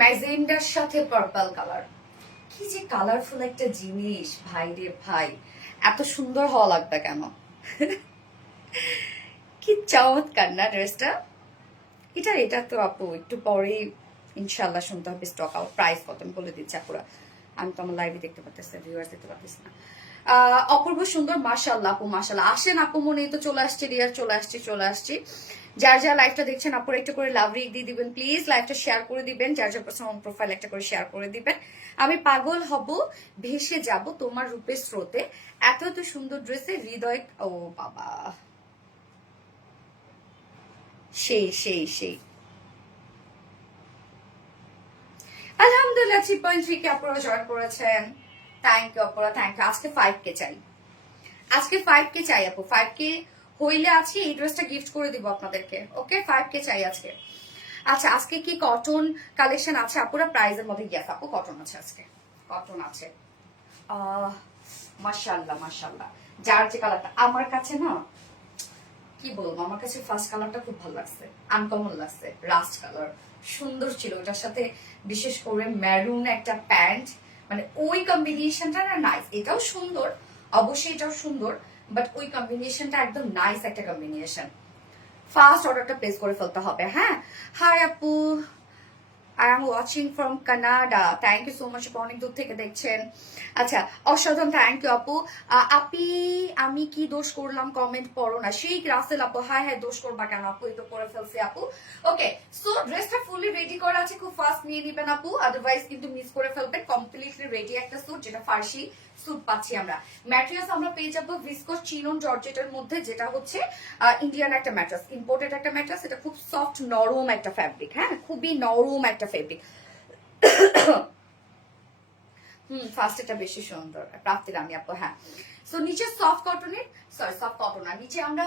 ম্যাজেন্ডার সাথে পার্পল কালার। কি যে কালারফুল একটা জিনিস ভাই রে ভাই, এত সুন্দর হওয়া লাগবে কেন? কি চমৎকার না ড্রেসটা। এটা তো আপু একটু পরেই ইনশাল্লাহ শুনতে হবে স্টক আউট। প্রাইস কত বলে দিচ্ছে আপুরা, আমি তো আমার লাইভে দেখতে পাচ্ছি, ভিউয়ার্স দেখতে পাচ্ছি না। অপূর্ব সুন্দর, মাশাআল্লাহ আপু মাশাআল্লাহ। আসেন আপু, মনে তো চলে আসছে রিয়ার, চলে আসছি। যার যার লাইভটা দেখছেন আপুরা একটা করে লাভ রিক দিয়ে দিবেন প্লিজ, লাইভটা শেয়ার করে দিবেন, যার যার পার্সোনাল প্রোফাইল একটা করে শেয়ার করে দিবেন। আমি পাগল হব, ভেসে যাব তোমার রূপের স্রোতে, এত এত সুন্দর ড্রেসে হৃদয়। ও বাবা, সেই সেই সেই। আলহামদুলিল্লাহ 3.3 কে আপনারা জয়েন করেছেন, থ্যাংক ইউ আপনারা, থ্যাংক ইউ। আজকে 5 কে চাই, আজকে 5 কে চাই আপু, 5 কে হইলে আছি এই ড্রেসটা গিফট করে দিব আপনাদেরকে। ওকে 5 কে চাই আজকে। আচ্ছা আজকে কি কটন কালেকশন আছে আপুরা? প্রাইজের মধ্যে গিয়েছে আপু, কটন আছে আজকে, কটন আছে। মাশাআল্লাহ মাশাআল্লাহ। যার যে কালারটা আমার কাছে না, কি বলবো, আমার কাছে ফার্স্ট কালারটা খুব ভালো লাগছে, আনকমন লাগছে, রাস্ট কালার সুন্দর ছিল। ওটার সাথে বিশেষ করে মেরুন একটা প্যান্ট, মানে ওই কম্বিনেশনটা না নাইস। এটাও সুন্দর, অবশ্যই এটাও সুন্দর, বাট ওই কম্বিনেশনটা একদম নাইস একটা কম্বিনেশন। ফার্স্ট অর্ডারটা প্লেস করে ফেলতে হবে। হ্যাঁ, হাই আপু, I am watching from Canada. Thank you so much আপু, অনেক দূর থেকে দেখছেন। আচ্ছা অসাধারণ, থ্যাংক ইউ আপু। আপি আমি কি দোষ করলাম কমেন্ট পড়ো না, সেই রাসেল আপু। হাই হাই, দোষ করবা কেন আপু, এই তো করে ফেলছি আপু। ওকে সো ড্রেসটা ফুললি রেডি করা আছে, খুব ফাস্ট নিয়ে নিবেন আপু, আদারওয়াইজ কিন্তু মিস করে ফেলবেন। কমপ্লিটলি রেডি একটা স্যুট, যেটা ফার্সি স্যুট পাচ্ছি আমরা। ম্যাটেরিয়ালস আমরা পেয়ে যাবো ভিসকোস চিনন জর্জেটের মধ্যে, যেটা হচ্ছে ইন্ডিয়ান একটা ম্যাট্রেস, ইম্পোর্টেড একটা ম্যাট্রেস। এটা খুব সফট নরম একটা ফ্যাব্রিক, হ্যাঁ খুবই নরম একটা ফেব্রিক। ফার্স্ট এটা বেশি সুন্দর, প্রাপ্তির আমি আপু। হ্যাঁ সো নিচে সফট কটনের, সরি সফট কটন না, নিচে আমরা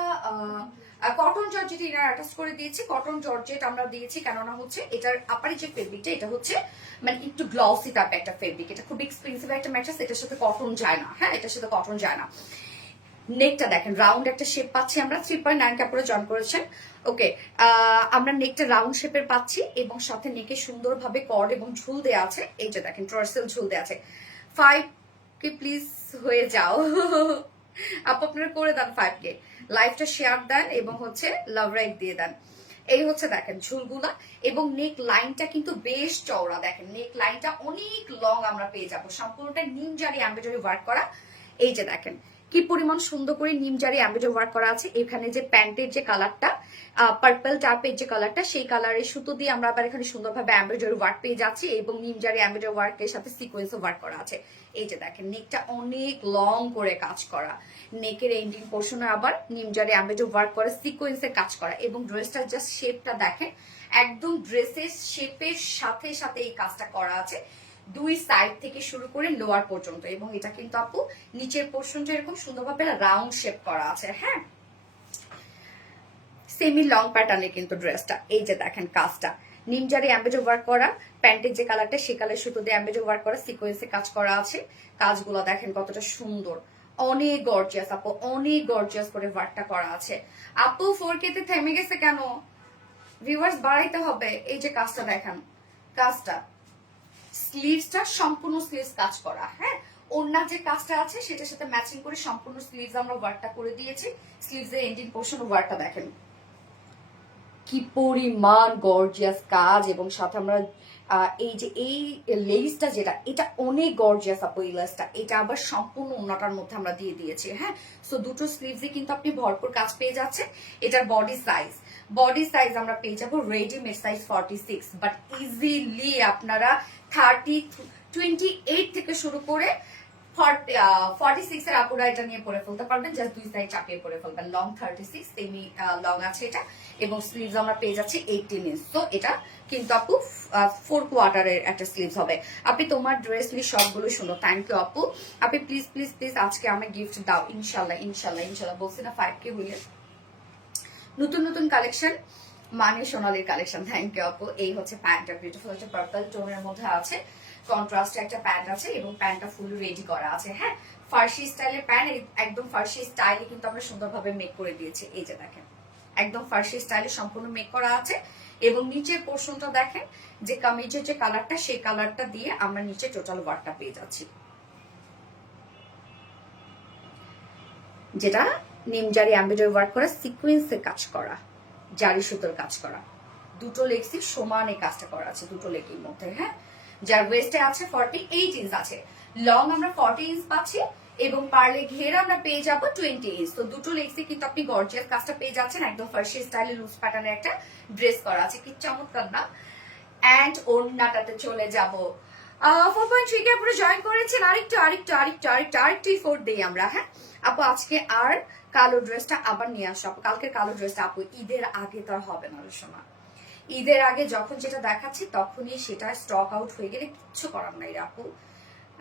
কটন জর্জেট ইনার অ্যাটাচ করে দিয়েছি। কটন জর্জেট আমরা দিয়েছি কেননা হচ্ছে এটার আপারি যে ফেব্রিকটা, এটা হচ্ছে মানে একটু গ্লসি টাইপ একটা ফেব্রিক। এটা খুব এক্সপেন্সিভ একটা ম্যাট্রেস, এটার সাথে কটন যায় না। হ্যাঁ এটার সাথে কটন যায় না। নেকটা দেখেন রাউন্ড একটা শেপ পাচ্ছি আমরা, 3.9 কাপড়ে জয়েন করেছেন। ওকে আমরা নেকটা রাউন্ড শেপের পাচ্ছি, এবং সাথে নেকে সুন্দরভাবে কর্ড এবং ঝুল দেওয়া আছে। এই যে দেখেন ট্রার্সেল ঝুল দেওয়া আছে। 5 কে প্লিজ হয়ে যাও আপু, আপনারা করে দেন 5 কে, লাইভটা শেয়ার দেন এবং হচ্ছে লাভ রাইট দিয়ে দেন। এই হচ্ছে দেখেন ঝুলগুলা, এবং নেক লাইনটা কিন্তু বেশ চওড়া। দেখেন নেক লাইনটা অনেক লং আমরা পেয়ে যাবো, সম্পূর্ণটা নিমজারি এমব্রয়ডারি ওয়ার্ক করা। এই যে দেখেন কি পরিমাণ সুন্দর করে নিমজারি এমব্রয়ডারি ওয়ার্ক করা আছে। এখানে যে প্যান্টের যে কালারটা পার্পল টাইপের যে কালারটা, সেই কালারের সুতো দিয়ে আমরা আবার এখানে সুন্দরভাবে এমব্রয়ডারি ওয়ার্ক পেয়ে যাচ্ছি, এবং নিমজারি এমব্রয়ডারি ওয়ার্কের সাথে সিকোয়েন্সও ওয়ার্ক করা আছে। এই যে দেখেন নেকটা অনেক লং করে কাজ করা, নেকের এন্ডিং পোর্শনে আবার নিমজারি এমব্রয়ডারি ওয়ার্ক করা, সিকোয়েন্সের কাজ করা, এবং ড্রেসটার জাস্ট শেপটা দেখেন, একদম ড্রেসের শেপের সাথে সাথে এই কাজটা করা আছে, দুই সাইড থেকে শুরু করে লোয়ার পর্যন্ত। এবং এটা কিন্তু আপু নিচের পোর্শনটা এরকম সুন্দরভাবে রাউন্ড শেপ করা আছে। হ্যাঁ সেমি লং প্যাটার্নে কিন্তু ড্রেসটা। এই যে দেখেন কাজটা নিমজারি এমব্রয়ডারি ওয়ার্ক করা, প্যান্টের যে কালারটা সেই কালার সুতো দিয়ে এমব্রয়ডারি ওয়ার্ক করা, সিকোয়েন্সে কাজ করা আছে। কাজগুলো দেখেন কতটা সুন্দর, অনেক গর্জিয়াস আপু, অনেক গর্জিয়াস করে ওয়ার্কটা করা আছে। আপু 4K তে থেমে গেছে কেন? ভিউয়ার্স বাড়াইতে হবে। এই যে কাজটা দেখেন, কাজটা স্লিভসটা সম্পূর্ণ স্লিভস কাজ করা। হ্যাঁ ওড়নার যে কাজটা আছে সেটার সাথে ম্যাচিং করে সম্পূর্ণ স্লিভস আমরা ওয়ার্কটা করে দিয়েছি। স্লিভস এর এন্ডিং পোর্শন ওয়ার্কটা দেখেন কি পরিমাণ গর্জিয়াস কাজ, এবং সাথে আমরা এই যে এই লেসটা যেটা, এটা অনেক গর্জিয়াস আপু। এই লেসটা এটা আবার সম্পূর্ণ ওড়নাটার মধ্যে আমরা দিয়ে দিয়েছি। হ্যাঁ সো দুটো স্লিভসে কিন্তু আপনি ভরপুর কাজ পেয়ে যাচ্ছেন। এটার বডি সাইজ আমরা পেয়ে যাবো রেডিমেড সাইজ 46, বাট ইজিলি আপনারা 28 থেকে শুরু করে 46 এর আপুরা এটা নিয়ে পরে ফেলতে পারবেন, জাস্ট দুই সাইড চাপিয়ে পরে ফেলবেন। লং 36, সেমি লং আছে এটা, এবং স্লিভস আমরা পেয়ে যাচ্ছি 18 ইঞ্চ। তো এটা কিন্তু আপু 4 কোয়ার্টারের একটা স্লিভস হবে। আপনি তোমার ড্রেস নিয়ে সবগুলো শুনো, থ্যাংক ইউ আপু। আপনি প্লিজ প্লিজ প্লিজ আজকে আমি গিফট দাও, ইনশাল্লাহ ইনশাল্লাহ ইনশাল্লাহ। বলছি না 5K হইলে নতুন নতুন কালেকশন, মানে সোনালির কালেকশন। থ্যাংক ইউ আপু। এই হচ্ছে প্যান্টটা, বিউটিফুল একটা পার্পল টোনের মধ্যে আছে, কন্ট্রাস্টে একটা প্যান্ট আছে এবং প্যান্টটা ফুল রেডি করা আছে। হ্যাঁ, ফার্সি স্টাইলের প্যান্ট, একদম ফার্সি স্টাইলে কিন্তু আমরা সুন্দরভাবে মেক করে দিয়েছি। এই যে দেখেন, একদম ফার্সি স্টাইলে সম্পূর্ণ মেক করা আছে এবং নিচের পোর্শনটা দেখেন যে কামিজের যে কালারটা, সেই কালারটা দিয়ে আমরা নিচে টোটাল ওয়ার্কটা পেয়ে যাচ্ছি, যেটা নিমজারি এমব্রয়ডারি ওয়ার্ক করা, সিকোয়েন্সের কাজ করা, জারি সুতোর কাজ করা। দুটো লেগসই সমানে কাজটা করা আছে দুটো লেগের মধ্যে। হ্যাঁ, যার ওয়েস্টে আছে 48 ইঞ্চ আছে, লং আমরা 40 ইঞ্চ পাচ্ছি এবং পারলে ঘের আমরা পেয়ে যাবো 20 ইঞ্চ। তো দুটো লেগসে কিন্তু আপনি গর্জিয়াস কাজটা পেয়ে যাচ্ছেন। একদম ফার্সি স্টাইলে লুজ প্যাটার্নের একটা ড্রেস করা আছে, কি চমৎকার না। অ্যান্ড ওড়নাটাতে চলে যাব। 4.3 কে পুরো জয়েন করেছেন, আরেকটু ফোর্থ দেই আমরা। হ্যাঁ আপু, আজকে আর কালো ড্রেসটা আবার নিয়ে আসো আপু, কালকের কালো ড্রেসটা আপু ঈদের আগে তো আর হবে না রোশনা। ঈদের আগে যখন যেটা দেখাচ্ছি তখনই সেটা স্টক আউট হয়ে গেলে কিচ্ছু করার নাই আপু।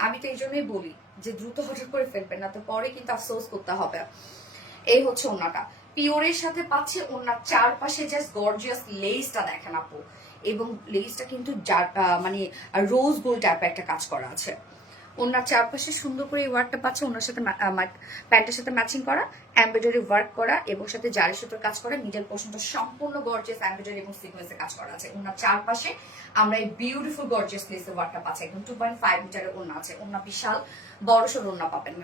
আমি তো এই জন্যই বলি যে দ্রুত অর্ডার করে ফেলবেন, না তো পরে কিন্তু আফসোস করতে হবে। এই হচ্ছে ওড়নাটা, পিওরের সাথে পাচ্ছি। ওড়নার চারপাশে জাস্ট গর্জিয়াস লেসটা দেখেন আপু, এবং লেসটা কিন্তু মানে রোজ গোল্ড টাইপের একটা কাজ করা আছে। ওনার চারপাশে সুন্দর করে এই ওয়ার্কটা পাচ্ছে, ওনার সাথে প্যান্টের সাথে ম্যাচিং করা, এমব্রয়ডারি ওয়ার্ক করা এবং সাথে জারি সুতোর কাজ করা। মিডল পোর্শনটা সম্পূর্ণ গর্জিয়াস এমব্রয়ডারি এবং সিকোয়েন্সের কাজ করা আছে। ওনার চারপাশে আমরা এই বিউটিফুল গর্জিয়াস লেসের ওয়ার্কটা পাচ্ছি। একদম 2.5 মিটারের ওড়না আছে, ওড়না বিশাল বড় সড় ওড়না পাবেন।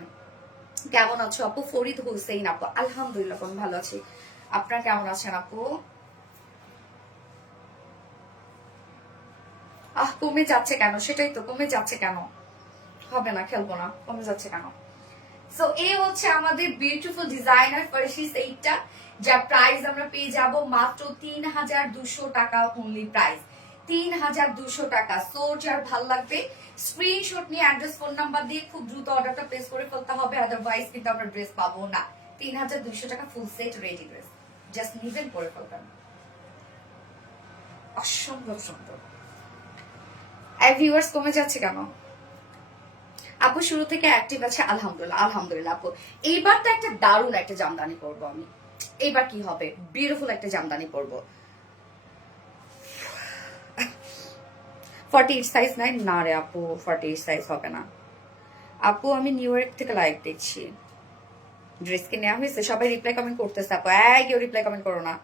কেমন আছো আপু? ফরিদ হোসেন আপু, আলহামদুলিল্লাহ আমি ভালো আছি। আপনার কেমন আছেন আপু? কমে যাচ্ছে কেন? সেটাই তো, কমে যাচ্ছে কেন? হবে না, খেলবো না, কমে যাচ্ছে কেন? সো এই হচ্ছে আমাদের বিউটিফুল ডিজাইনার ফার্সি সেটটা, যার প্রাইস আমরা পেয়ে যাব মাত্র 3200 টাকা। অনলি প্রাইস 3200 টাকা। সো যার ভাল লাগবে স্ক্রিনশট নিয়ে অ্যাড্রেস ফোন নাম্বার দিয়ে খুব দ্রুত অর্ডারটা প্লেস করে ফেলতে হবে, আদারওয়াইজ কিন্তু আমরা ড্রেস পাবো না। 3200 টাকা full set ready dress, just নিবেন করে ফেলবেন। অসম্ভব সুন্দর। ভিউয়ার্স কমে যাচ্ছে কেন? আপু শুরু থেকে অ্যাক্টিভ আছে, আলহামদুলিল্লাহ আলহামদুলিল্লাহ। আপু এইবার তো একটা দারুণ একটা জামদানি পরবো আমি। এইবার কি হবে? বিউটিফুল একটা জামদানি পরবো। 48 সাইজ নাই না রে আপু, 48 সাইজ হবে না আপু। আমি নিউ ইয়র্ক থেকে লাইভ দেখছি। ড্রেস কি নেওয়া হয়েছে? সবাই রিপ্লাই কমেন্ট করতেছে আপু, কেউ রিপ্লাই কমেন্ট করো না।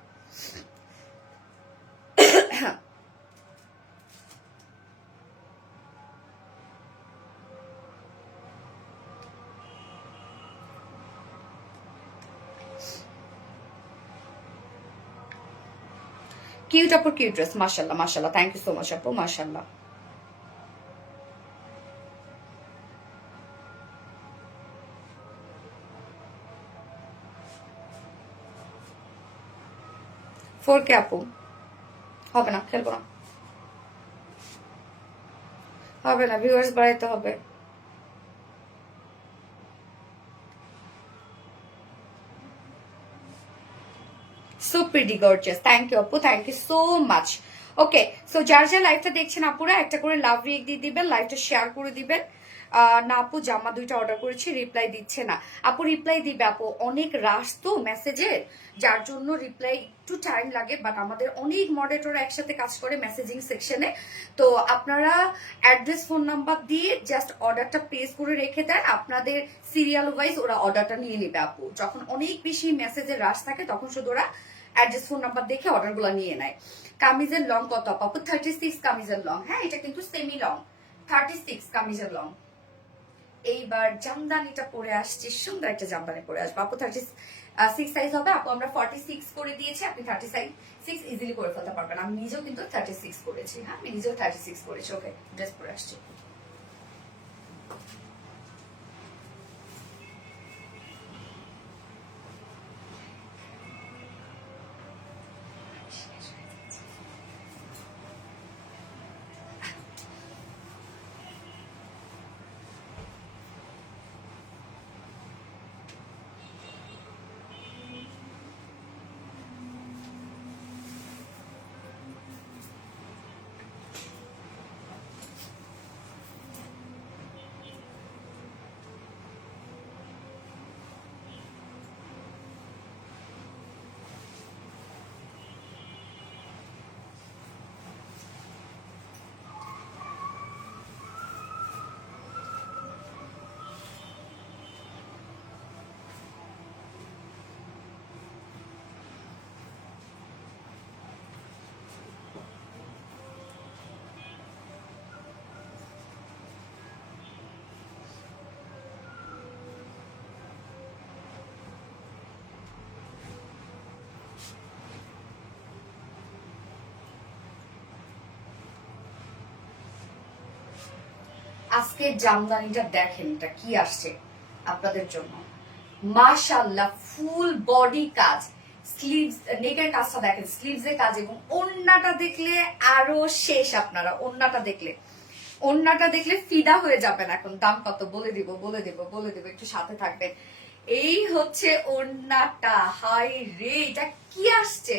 কিউট আপুর কিউট ড্রেস, মাশাআল্লাহ মাশাআল্লাহ, থ্যাংক ইউ সো মাচ আপু, মাশাআল্লাহ। ফোর কে আপু, হবে না, খেলবো না, হবে না, ভিউয়ার্স বাড়াইতে হবে। So pretty gorgeous, thank you আপু, thank you so much. Okay, so যার যা লাইভটা দেখছেন আপুরা একটা করে লাভ রিয়েক দিয়ে দিবেন, লাইভটা শেয়ার করে দিবেন। না আপু, জামা দুইটা অর্ডার করেছি, রিপ্লাই দিচ্ছে না আপু। রিপ্লাই দিবে আপু, অনেক রাশ তো মেসেজের, যার জন্য রিপ্লাই একটু টাইম লাগে। বাট আমাদের অনেক মডারেটর একসাথে কাজ করে মেসেজিং সেকশনে। তো আপনারা অ্যাড্রেস ফোন নাম্বার দিয়ে জাস্ট অর্ডারটা প্লেস করে রেখে দেন, আপনাদের সিরিয়াল ওয়াইজ ওরা অর্ডারটা নিয়ে নেবে আপু। যখন অনেক বেশি মেসেজের রাশ থাকে তখন শুধু ওরা অ্যাড্রেস ফোন নাম্বার দেখে অর্ডারগুলো নিয়ে নেয়। কামিজের লং কত আপু? 36 কামিজের লং। হ্যাঁ, এটা কিন্তু সেমি লং, 36 কামিজের লং। এইবার জামদানিটা পরে আসছে, সুন্দর একটা জামদানি পরে আসবো আপু। 36 সাইজ হবে আপু, আমরা 46 করে দিয়েছি, আপনি 36 ইজিলি করে ফেলতে পারবেন। আমি নিজেও কিন্তু 36 করেছি। হ্যাঁ, আমি নিজেও 36 করেছি। ওকে, ড্রেস পরে আসছি। আজকে জামদানিটা দেখেন, এটা কি আসছে আপনাদের জন্য। মাশাআল্লাহ, ফুল বডি কাজ, স্লিভস নেকের কাজটা দেখেন, স্লিভস এর কাজ, এবং ওন্নাটা দেখলে আরো শেষ। আপনারা ওন্নাটা দেখলে ফিদা হয়ে যাবেন। এখন দাম কত বলে দিব, একটু সাথে থাকবেন। এই হচ্ছে ওন্নাটা। হাই রে, এটা কি আসছে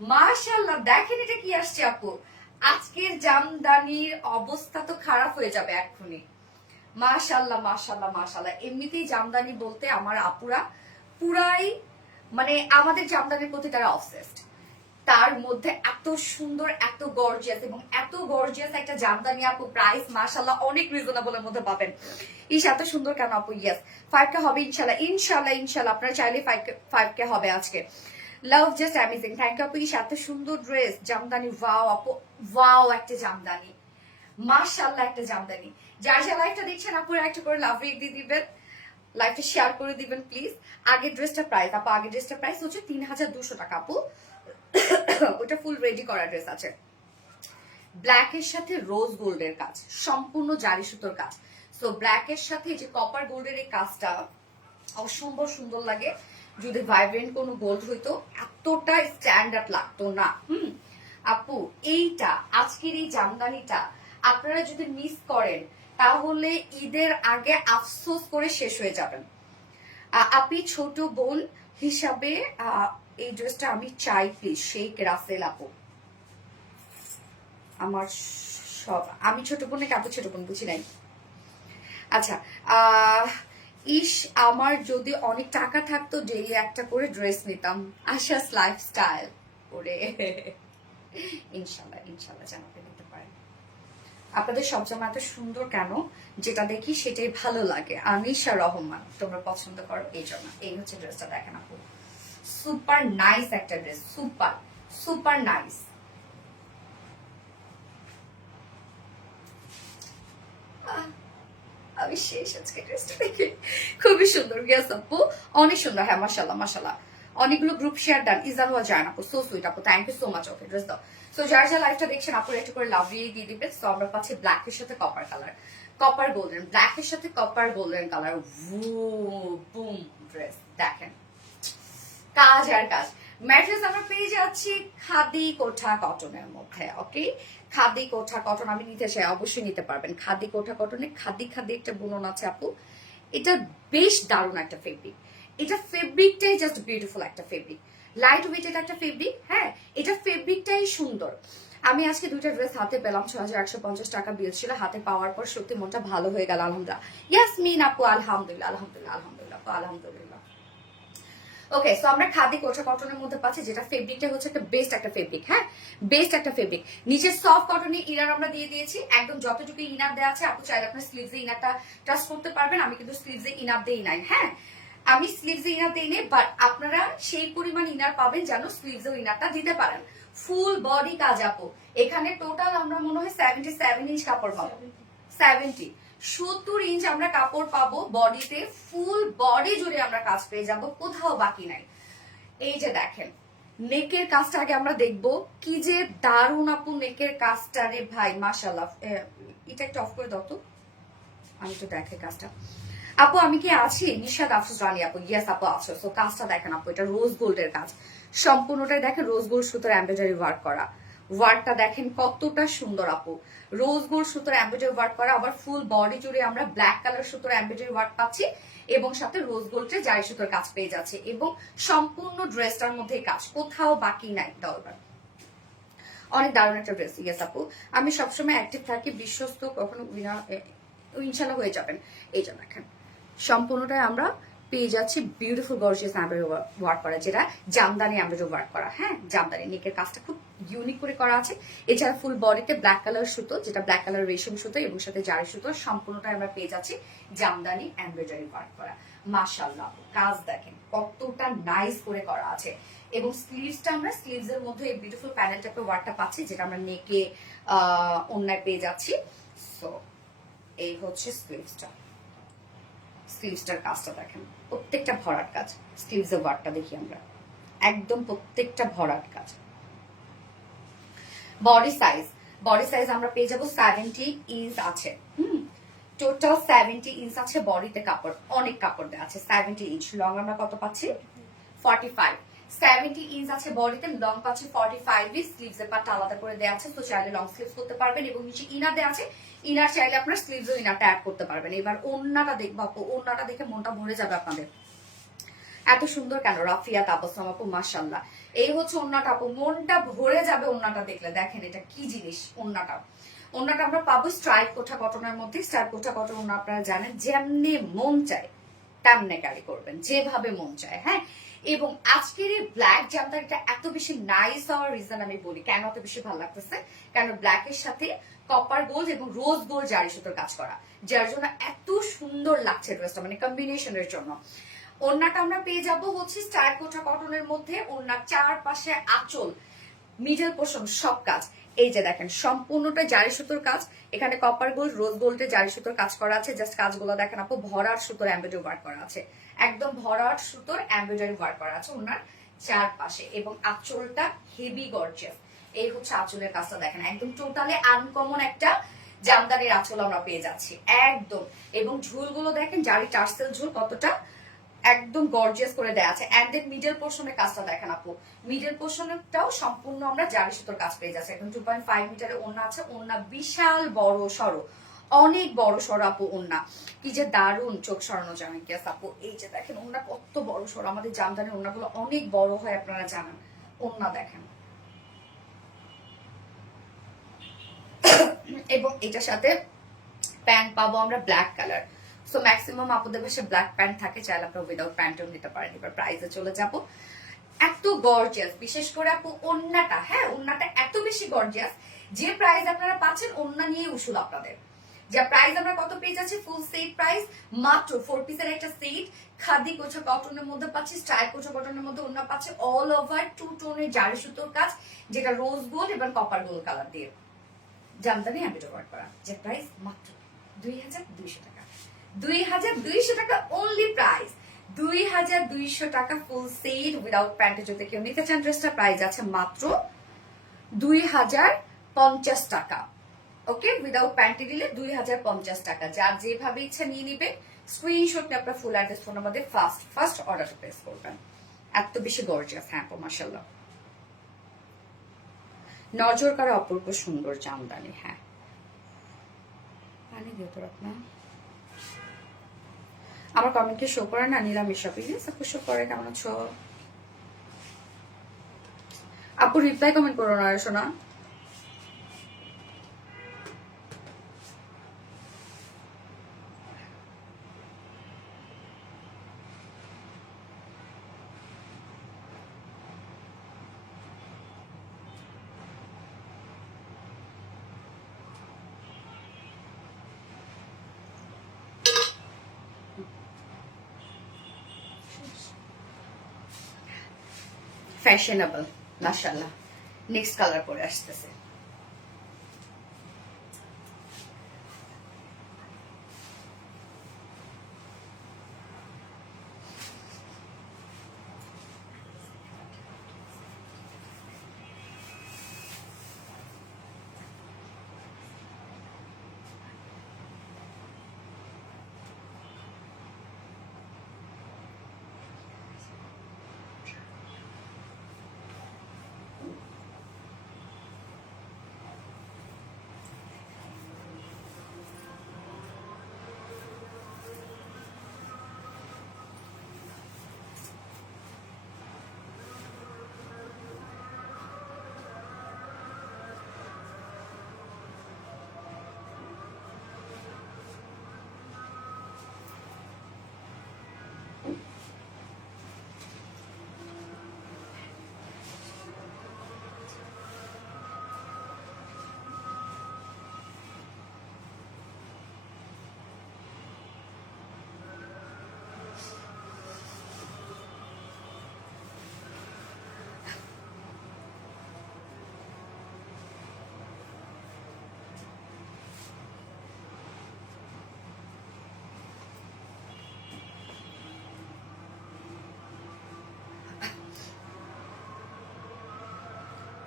মাশাআল্লাহ, দেখেন এটা কি আসছে আপু। আজকের জামদানির অবস্থা তো খারাপ হয়ে যাবে এক্ষুনি। মাশাআল্লাহ মাশাআল্লাহ মাশাআল্লাহ। এমনিতেই জামদানি বলতে আমার আপুরা পুরাই মানে আমাদের জামদানির প্রতি তারা অবসেসড। তার মধ্যে এত সুন্দর, এত গর্জিয়াস, এবং এত গর্জিয়াস একটা জামদানি আপু, প্রাইস মাশাআল্লাহ অনেক রিজনেবলের মধ্যে পাবেন। ইস এত সুন্দর কেন আপু। ইয়েস 5K হবে ইনশাআল্লাহ, ইনশাআল্লাহ আপনারা চাইলে 5K হবে আজকে। লাভ জাস্ট অ্যামেজিং, থ্যাংক ইউ আপু। ইস এত সুন্দর ড্রেস, জামদানি, ওয়াও আপু, ওয়াও একটা জামদানি, মাশাআল্লাহ একটা জামদানি। যার যা লাইভটা দেখছেন আপুরা একটা করে লাভ রেট দিয়ে দিবেন, লাইভটা শেয়ার করে দিবেন প্লিজ। আগের ড্রেসটা প্রাইস আপু, আগের ড্রেসটা প্রাইস হচ্ছে 3200 টাকা আপু। ওটা ফুল রেডি করা ড্রেস আছে, ব্ল্যাক এর সাথে রোজ গোল্ডের কাজ, সম্পূর্ণ জারি সুতোর কাজ। সো ব্ল্যাক এর সাথে যে কপার গোল্ডের এই কাজটা অসম্ভব সুন্দর লাগে। যদি ভাইব্রেন্ট কোনো গোল্ড হইতো এতটা স্ট্যান্ডার্ড লাগতো না। আপু এইটা আজকের এই জামদানিটা আপনারা যদি মিস করেন তাহলে ঈদের আগে আফসোস করে শেষ হয়ে যাবেন। আপনি ছোট বোন হিসাবে এই ড্রেসটা আমি চাই প্লিজ। শেখ রাসেল আপু, আমার সব, আমি ছোট বোনে কাপড় ছোট বোন বুঝি নাই। আচ্ছা, ইস আমার যদি অনেক টাকা থাকতো ডেইলি একটা করে ড্রেস নিতাম। আশাস লাইফস্টাইল করে ইনশাল্লাহ ইনশাল্লাহ জানাতে নিতে পারেন। আপনাদের সবসময় এত সুন্দর কেন, যেটা দেখি সেটাই ভালো লাগে। আনিশা রহমান, তোমরা পছন্দ করো এই জন্য। এই হচ্ছে ড্রেসটা, দেখেন আপু, সুপার নাইস একটা ড্রেস, সুপার সুপার নাইস। আমি শেষ আজকে ড্রেসটা দেখে, খুবই সুন্দর। গেস আপু অনেক সুন্দর, হ্যাঁ মাশাআল্লাহ মাশাআল্লাহ। অনেকগুলো গ্রুপ শেয়ার ডান, ইজাল ওয়া জান আপু, সো সুইট আপু, thank you so much. Okay dress দাও। সো যার যা লাইভটা দেখছেন আপু একটু করে লাভ দিয়ে দিবেন। সো আমরা পাচ্ছি ব্ল্যাক এর সাথে copper colour, copper golden, black এর সাথে copper golden colour, broom dress দেখেন, কাজ আর কাজ। ম্যাট্রেস আমরা পেয়ে যাচ্ছি খাদি কোঠা কটনের মধ্যে। ওকে, খাদি কোঠা কটন আমি নিতে চাই, অবশ্যই নিতে পারবেন। খাদি কোঠা কটনে খাদি খাদি একটা বুনন আছে আপু, এটা বেশ দারুণ একটা ফেব্রিক। এটা ফেব্রিকটাই জাস্ট বিউটিফুল একটা ফেব্রিক, লাইট ওয়েটেড একটা ফেব্রিক। হ্যাঁ, এটা ফেব্রিকটাই সুন্দর। আমি আজকে দুইটা ড্রেস হাতে পেলাম, 6150 টাকা বিল ছিল। হাতে পাওয়ার পর সত্যি মনটা ভালো হয়ে গেল, আলহামদুলিল্লাহ। ইয়াসমিন আপু আলহামদুলিল্লাহ আলহামদুলিল্লাহ আলহামদুলিল্লাহ আলহামদুলিল্লাহ। ওকে, সো আমরা খাদি কোঠা কটনের মধ্যে পাচ্ছি, যেটা ফেব্রিকটা হচ্ছে একটা বেস্ট একটা ফেব্রিক। হ্যাঁ, বেস্ট একটা ফেব্রিক। নিচে সফট কটনের ইনার আমরা দিয়ে দিয়েছি, একদম যতটুকু ইনার দেওয়া আছে। আপু চাইলে আপনার স্লিভসে ইনারটা ট্রাস্ট করতে পারবেন। আমি কিন্তু স্লিভসে ইনার দেই নাই। হ্যাঁ, আমি স্লিভসে ইনার দেই নাই, বাট আপনারা সেই পরিমাণ ইনার পাবেন যেন স্লিভসেও ইনারটা দিতে পারেন। ফুল বডি কাজ আপু, এখানে টোটাল আমরা মনে হয় 77 ইঞ্চ কাপড় পাবো। 70 ইঞ্চ আমরা কাপড় পাবো বডিতে, ফুল বডি জুড়ে আমরা কাজ পেয়ে যাব, কোথাও বাকি নাই। এই যে দেখেন নেকের কাজটা আগে আমরা দেখবো, কি যে দারুণ আপু নেকের কাজটা রে ভাই, মাশাআল্লাহ। এটা একটু অফ করে দাও তো, আমি তো দেখে কাজটা। আপু আমি কি আছি? নিশাদ আফসোস রানী আপু, ইয়েস আপু আছো। তো কাজটা দেখেন আপু, এটা রোজ গোল্ডের কাজ, সম্পূর্ণটাই দেখেন রোজ গোল্ড সুতোর এমব্রয়ডারি ওয়ার্ক করা। ওয়ার্কটা দেখেন কতটা সুন্দর আপু, রোজ গোল্ড সুতোর এমব্রয়ডারি ওয়ার্ক করা। আবার ফুল বডি জুড়ে আমরা ব্ল্যাক কালার সুতোর এমব্রয়ডারি ওয়ার্ক পাচ্ছি, এবং সাথে রোজ গোল্ডের জারি সুতোর কাজ পেয়ে যাচ্ছে, এবং সম্পূর্ণ ড্রেসটার মধ্যে কাজ, কোথাও বাকি নাই। দরবার অনেক দারুণ একটা ড্রেস। ইয়েস আপু, আমি সবসময় অ্যাক্টিভ থাকি, বিশ্বস্ত, কখনো উইনার ইনশাল্লাহ হয়ে যাবেন। এই জন্য দেখেন সম্পূর্ণটাই আমরা পেয়ে যাচ্ছি বিউটিফুল গর্জিয়াস এমব্রয়ডারি ওয়ার্ক করা, যেটা জামদানি এমব্রয়ডারি ওয়ার্ক করা। হ্যাঁ, জামদানি নেকের কাজটা খুব ইউনিক করে করা আছে। এছাড়া ফুল বডিতে ব্ল্যাক কালার সুতো, যেটা ব্ল্যাক কালার রেশম সুতো, এবং সাথে জারি সুতো, সম্পূর্ণটাই আমরা পেয়ে যাচ্ছি জামদানি এমব্রয়ডারি ওয়ার্ক করা। মাশাআল্লাহ, কাজ দেখেন কতটা নাইস করে করা আছে। এবং স্লিভসটা আমরা স্লিভসের মধ্যে এই বিউটিফুল প্যানেল টাইপের ওয়ার্কটা পাচ্ছি, যেটা আমরা নেকে অন্যায় পেয়ে যাচ্ছি। সো এই হচ্ছে স্লিভসটা, স্লিভসটার কাজটা দেখেন, প্রত্যেকটা ভরাট কাজ। স্লিভসের ওয়ার্কটা দেখি আমরা, একদম প্রত্যেকটা ভরাট কাজ। বডি সাইজ আমরা পেয়ে যাবো 70 ইঞ্চ আছে। টোটাল 70 ইঞ্চ আছে বডিতে কাপড়, অনেক কাপড় দেওয়া আছে। 70 ইঞ্চ লং আমরা কত পাচ্ছি? 45। 70 ইঞ্চ আছে বডিতে, লং পাচ্ছি 45 ইঞ্চ। স্লিভস এর পার্ট আলাদা করে দেওয়া আছে, তো চাইলে লং স্লিভস করতে পারবেন। এবং নিচে ইনার দেওয়া আছে, ইনার চাইলে আপনার স্লিভস ও ইনারটা অ্যাড করতে পারবেন। এবার ওন্নাটা দেখবো আপু, ওন্নাটা দেখে মনটা ভরে যাবে আপনাদের। এত সুন্দর কেন রাফিয়া তাপসম আপু, মাশাআল্লাহ। এই হচ্ছে ওন্নাটা আপু, মনটা ভরে যাবে ওন্নাটা দেখলে। দেখেন এটা কি জিনিস। ওন্নাটা আমরা পাবো স্ট্রাইপ কোঠা কটনের মধ্যে। স্ট্রাইপ কোঠা কটন ওন্না আপনারা জানেন, যেমনি মন চায় তেমনে ক্যারি করবেন, যেভাবে মন চায়। হ্যাঁ, এবং আজকের এই ব্ল্যাক জামদানিটা এত বেশি নাইস হওয়ার রিজন আমি বলি কেন এত বেশি ভালো লাগতেছে। কেন ব্ল্যাকের সাথে কপার গোল্ড এবং রোজ গোল্ড জারি সুতোর কাজ করা, যার জন্য এত সুন্দর লাগছে ড্রেসটা, মানে কম্বিনেশনের জন্য। ওড়নাটা আমরা পেয়ে যাব হচ্ছে স্টাইল কোঠা কটনের মধ্যে। ওড়নার চারপাশে আঁচল, মিডল পোর্শন সব কাজ। এই যে দেখেন সম্পূর্ণটা জারি সুতোর কাজ। এখানে কপার গোল্ড, রোজ গোল্ডে জারি সুতোর কাজ করা আছে। জাস্ট কাজগুলো দেখেন আপু, ভরাট সুতোর এমব্রয়ডারি ওয়ার্ক করা আছে, একদম ভরাট সুতোর এমব্রয়ডারি ওয়ার্ক করা আছে ওনার চারপাশে। এবং আঁচলটা হেভি গর্জিয়াস। এই হচ্ছে আঁচলের কাজটা দেখেন, একদম টোটালি আনকমন একটা জামদানির আঁচল আমরা পেয়ে যাচ্ছি একদম। এবং ঝুলগুলো দেখেন, জারি টার্সেল ঝুল কতটা একদম গর্জিয়াস করে দেয়া আছে। এন্ড দেন মিডল পোর্শনের কাজটা দেখেন আপু, মিডল পোর্শনটাও সম্পূর্ণ আমরা জারি সুতোর কাজ পেয়ে যাচ্ছি। এখন 2.5 মিটারের ওড়না আছে। ওড়না বিশাল বড় সড়ো, অনেক বড় সড়ো আপু ওড়না। কি যে দারুণ, চোখ সরানো যায় গেস আপু। এই যে দেখেন ওড়না কত বড় সড়ো। আমাদের জামদানির ওড়নাগুলো অনেক বড় হয়, আপনারা জানেন। ওড়না দেখেন। এবং এটার সাথে প্যান্ট পাবো আমরা ব্ল্যাক কালার। সো ম্যাক্সিমাম আপনাদের পাশে ব্ল্যাক প্যান্ট থাকে, চাইলে আপনারা উইদাউট প্যান্টও নিতে পারেন। এবার প্রাইসে চলে যাব। এত গর্জিয়াস, বিশেষ করে আপু ওন্নাটা, হ্যাঁ ওন্নাটা এত বেশি গর্জিয়াস যে প্রাইস আপনারা পাচ্ছেন ওন্না নিয়ে উসুল আপনাদের। যা প্রাইস আমরা কত পেয়ে যাচ্ছি, ফুল সেট প্রাইস মাত্র 4 পিসের একটা সেট। খাদি কোচা কটনের মধ্যে পাচ্ছি, স্টাইল কোচা কটনের মধ্যে ওন্না পাচ্ছে অল ওভার 2 টোনের জারি সুতোর কাজ, যেটা রোজ গোল্ড এবং কপার গোল্ড কালার দিয়ে জামদানি এমব্রয়ডারি ওয়ার্ক করা। যে প্রাইস মাত্র 2200 টাকা। 2200 টাকা অনলি প্রাইস। 2200 টাকা ফুল সেট উইদাউট প্যান্টে যদি কেউ নিতে চান ড্রেসটা, প্রাইস আছে মাত্র 2050 টাকা। ওকে, উইদাউট প্যান্টে দিলে 2050 টাকা। যার যেভাবে ইচ্ছা নিয়ে নিবে, স্ক্রিনশট নিয়ে আপনার ফুল অ্যাড্রেস ফোন আমাদের ফার্স্ট অর্ডারটা প্লেস করবেন। এত বেশি গর্জিয়াস। হ্যাঁ মাশাআল্লাহ, নজর করা অপূর্ব সুন্দর জামদানি। হ্যাঁ পানি দিও তো আপনার। আমার কমেন্ট কি শো করে না? নিরামিষ প্লিজ আপু শো করে। কেমন আছো আপু? রিপ্লাই কমেন্ট করো না শোনা। ফ্যাশনেবল মাশাআল্লাহ। নেক্সট কালার পরে আসতেছে।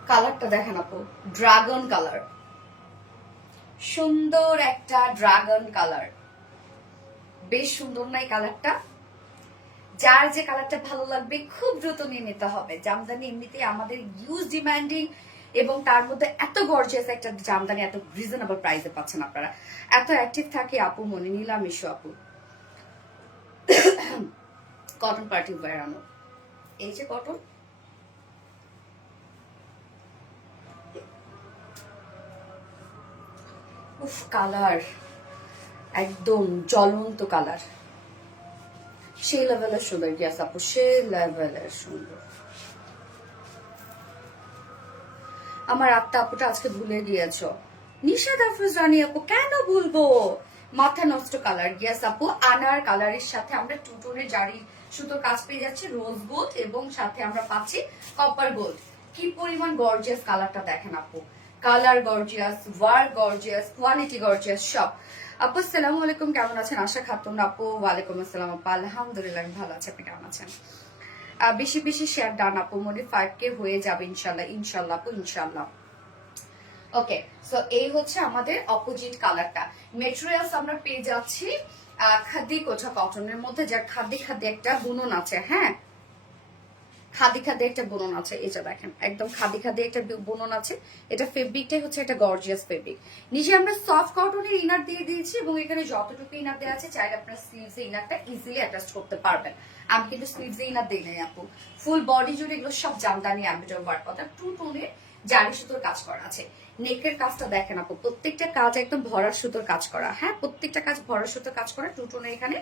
কালারটা দেখেন আপু, ড্রাগন কালার। সুন্দর একটা ড্রাগন কালার, বেশ সুন্দর না এই কালারটা? যার যে কালারটা ভালো লাগবে খুব দ্রুত নিয়ে নিতে হবে। জামদানি এমনিতেই আমাদের ইউজ ডিমান্ডিং, এবং তার মধ্যে এত গর্জিয়াস একটা জামদানি এত রিজনেবল প্রাইসে পাচ্ছেন আপনারা। এত অ্যাক্টিভ থাকে আপু মনে, নিলাম ইস্যু আপু। কটন পার্টি বেড়ানো, এই যে কটন, উফ কালার একদম জ্বলন্ত কালার, সেই লেভেলের সুন্দর। ইয়াস আপু সেই লেভেলের সুন্দর। আমার আত্মা আপুটা আজকে ভুলে গিয়েছ। নিশাদ আফরোজ রানী আপু, কেন ভুলবো? মাথা নষ্ট কালার। ইয়াস আপু, আনার কালারের সাথে আমরা টু টোনের জারি সুতোর কাজ পেয়ে যাচ্ছি, রোজ গোল্ড, এবং সাথে আমরা পাচ্ছি কপার গোল্ড। কি পরিমাণ গর্জিয়াস কালারটা দেখেন আপু, colour gorgeous, work gorgeous, quality gorgeous সব। আপু আসসালামু আলাইকুম, কেমন আছেন? আশা খাতুন আপু, ওয়ালাইকুম আসসালাম আপু, আলহামদুলিল্লাহ আমি ভালো আছি, আপনি কেমন আছেন? বেশি বেশি শেয়ার ডান আপু, মনে 5K হয়ে যাবে ইনশাল্লাহ, ইনশাল্লাহ আপু ইনশাল্লাহ। ওকে, সো এই হচ্ছে আমাদের অপোজিট কালারটা। মেটেরিয়ালস আমরা পেয়ে যাচ্ছি খাদি কোঠা কটনের মধ্যে, যার খাদি খাদি একটা বুনন আছে। হ্যাঁ, খাদি খাদি একটা বুনন আছে, এটা দেখেন একদম খাদি খাদি একটা বুনন আছে। এটা ফেব্রিকটাই হচ্ছে একটা গর্জিয়াস ফেব্রিক। নিচে আমরা সফট কটনের ইনার দিয়ে দিয়েছি, এবং এখানে যতটুকু ইনার দেওয়া আছে চাইলে আপনার স্লিভসে ইনারটা ইজিলি অ্যাটাচ করতে পারবেন। আমি কিন্তু স্লিভসে ইনার দিই নাই আপু, ফুল বডি জুড়ে এগুলো সব জামদানি এমব্রয়ডারি ওয়ার্ক করা, টু টোনের জারি সুতোর কাজ করা আছে। নেকের কাজটা দেখেন আপু, প্রত্যেকটা কাজ একদম ভরা সুতোর কাজ করা। হ্যাঁ, প্রত্যেকটা কাজ ভরা সুতোর কাজ করা। টু টোনের এখানে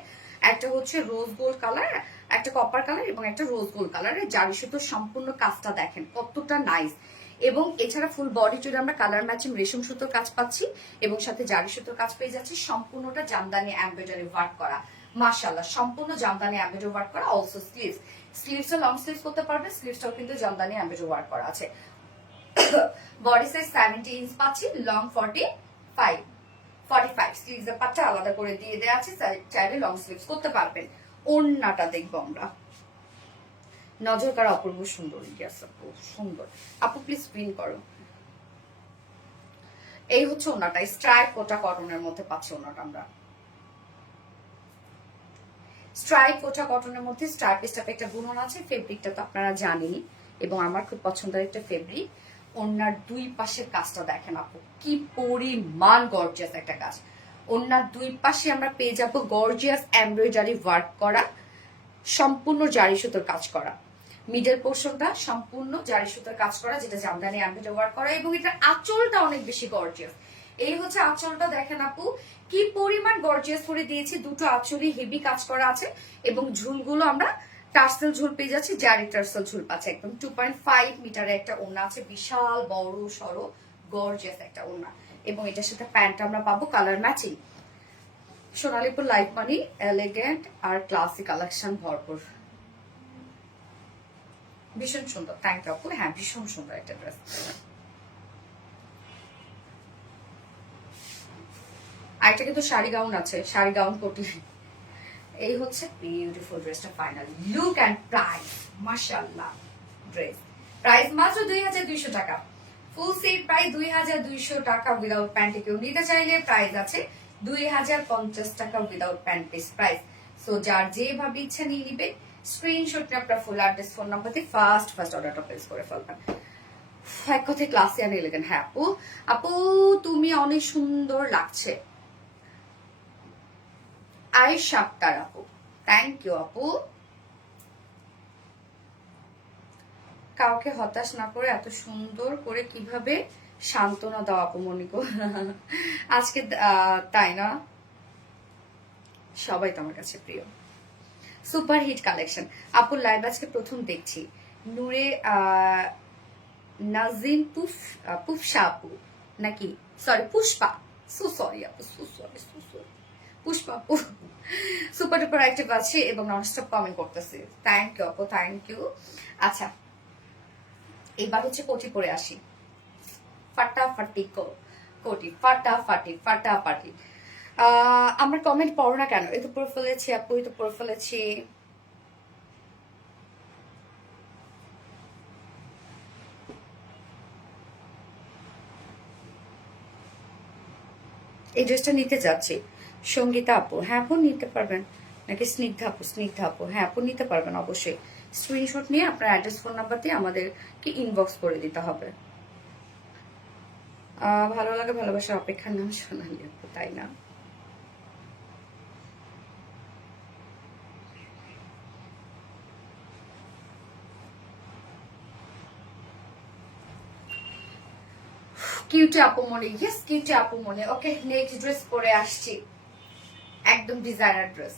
একটা হচ্ছে রোজ গোল্ড কালার, একটা কপার কালার, এবং একটা রোজ গোল্ড কালারের জারি সুতোর সম্পূর্ণ কাজটা দেখেন কতটা নাইস। এবং এছাড়া ফুল বডি জুড়ে আমরা কালার ম্যাচিং রেশম সুতোর কাজ পাচ্ছি, এবং সাথে জারি সুতোর কাজ পেয়ে যাচ্ছি। সম্পূর্ণটা জামদানি এমব্রয়ডারি ওয়ার্ক করা, মাশাআল্লাহ, সম্পূর্ণ জামদানি এমব্রয়ডারি ওয়ার্ক করা। অলসো স্লিভস, স্লিভসও লং স্লিভস করতে পারবে, স্লিভসটাও কিন্তু জামদানি এমব্রয়ডারি ওয়ার্ক করা আছে। বডি সাইজ 70 ইঞ্চ পাচ্ছি, লং 45, স্লিভস এর পাটটা আলাদা করে দিয়ে দেওয়া আছে, চাইলে লং স্লিভস করতে পারবেন। ওড়নাটা দেখবো আমরা, নজর কারা অপূর্ব সুন্দর। ইয়াস আপু সুন্দর, আপু প্লিজ প্রিন্ট করো। এই হচ্ছে ওড়নাটা, স্ট্রাইপ কোটা কটনের মধ্যে পাচ্ছি ওড়নাটা আমরা। স্ট্রাইপ কোটা কটনের মধ্যে স্ট্রাইপ স্টাইপ একটা বুনন আছে। ফেব্রিকটা তো আপনারা জানেনই, এবং আমার খুব পছন্দের একটা ফেব্রিক। ওড়নার দুই পাশের কাজটা দেখেন আপু, কি পরিমাণ গর্জিয়াস একটা কাজ। ওড়নার দুই পাশে আমরা পেয়ে যাবো গর্জিয়াস এমব্রয়ডারি ওয়ার্ক করা, সম্পূর্ণ জারি সুতোর কাজ করা। মিডল পোর্শনটা সম্পূর্ণ জারি সুতোর কাজ করা, যেটা জামদানি এমব্রয়ডারি ওয়ার্ক করা, এবং এটা আঁচলটা অনেক বেশি গর্জিয়াস। এই হচ্ছে আঁচলটা দেখেন আপু, কি পরিমাণ গর্জিয়াস করে দিয়েছি। দুটো আঁচলই হেভি কাজ করা আছে, এবং ঝুলগুলো আমরা টার্সেল ঝুল পেয়ে যাচ্ছি, জারি টার্সেল ঝুল পাচ্ছে। একদম 2.5 মিটারে একটা ওড়না আছে, বিশাল বড় সড়ো গর্জিয়াস একটা ওড়না, এবং এটার সাথে প্যান্ট আমরা পাবো কালার ম্যাচিং। সোনালীপুর লাইফ মানি এলিগেন্ট আর ক্লাসি কালেকশন ভরপুর, ভীষণ সুন্দর। থ্যাংক ইউ আপু, হ্যাঁ ভীষণ সুন্দর একটা ড্রেস। আরেকটা কিন্তু শাড়ি গাউন আছে, শাড়ি গাউন কোটি। এই হচ্ছে বিউটিফুল ড্রেসটা, ফাইনাল লুক অ্যান্ড প্রাইস। মাশাআল্লাহ, ড্রেস প্রাইস মাত্র 2200 টাকা, ফুল সেট প্রাইস 2200 টাকা। উইদাউট প্যান্টে কেউ নিতে চাইলে প্রাইস আছে 2050 টাকা without pant piece price. So যার যেভাবে ইচ্ছা নিয়ে নিবে, স্ক্রিনশট নিয়ে আপনার ফুল অ্যাড্রেস ফোন নাম্বার দিয়ে ফার্স্ট অর্ডারটা প্লেস করে ফেলবেন। এক কথায় ক্লাসে আর এলিগেন্ট। হ্যাঁ আপু, আপু তুমি অনেক সুন্দর লাগছে। আয়েশা আক্তার আপু, থ্যাংক ইউ আপু। কাউকে হতাশ না করে এত সুন্দর করে কিভাবে সান্ত্বনা দাও আপু মনিকো। আজকে তাই না, সবাই তো আমার কাছে প্রিয়। সুপার হিট কালেকশন আপুর লাইভ আজকে প্রথম দেখছি। নূরে নাজিম পুফসা আপু নাকি, সরি পুষ্পা, সরি আপু, সরি পুষ্পা আপু সুপার ডুপার অ্যাক্টিভ আছে এবং ননস্টপ কমেন্ট করতেছে। থ্যাংক ইউ আপু, থ্যাংক ইউ। আচ্ছা, এবার হচ্ছে কোটি পরে আসি, ফাটাফাটি কোটি, ফাটাফাটি। আমার কমেন্ট পড়ো না কেন? এই তো পড়ে ফেলেছি আপু, এই তো পড়ে ফেলেছি। এই ড্রেসটা নিতে যাচ্ছি। সঙ্গীতা আপু, হ্যাঁ আপু নিতে পারবেন, নাকি স্নিগ্ধা আপু? স্নিগ্ধা আপু, হ্যাঁ আপু নিতে পারবেন অবশ্যই। স্ক্রিনশট নিয়ে আপনার অ্যাড্রেস ফোন নাম্বার দিয়ে আমাদেরকে ইনবক্স করে দিতে হবে। ভালো লাগে ভালোবাসার অপেক্ষার নাম সোনালি আপু, তাই না? কিউটি আপু মনে, ইয়েস কিউটি আপু মনে। ওকে, নেক্সট ড্রেস পরে আসছি, একদম ডিজাইনার ড্রেস।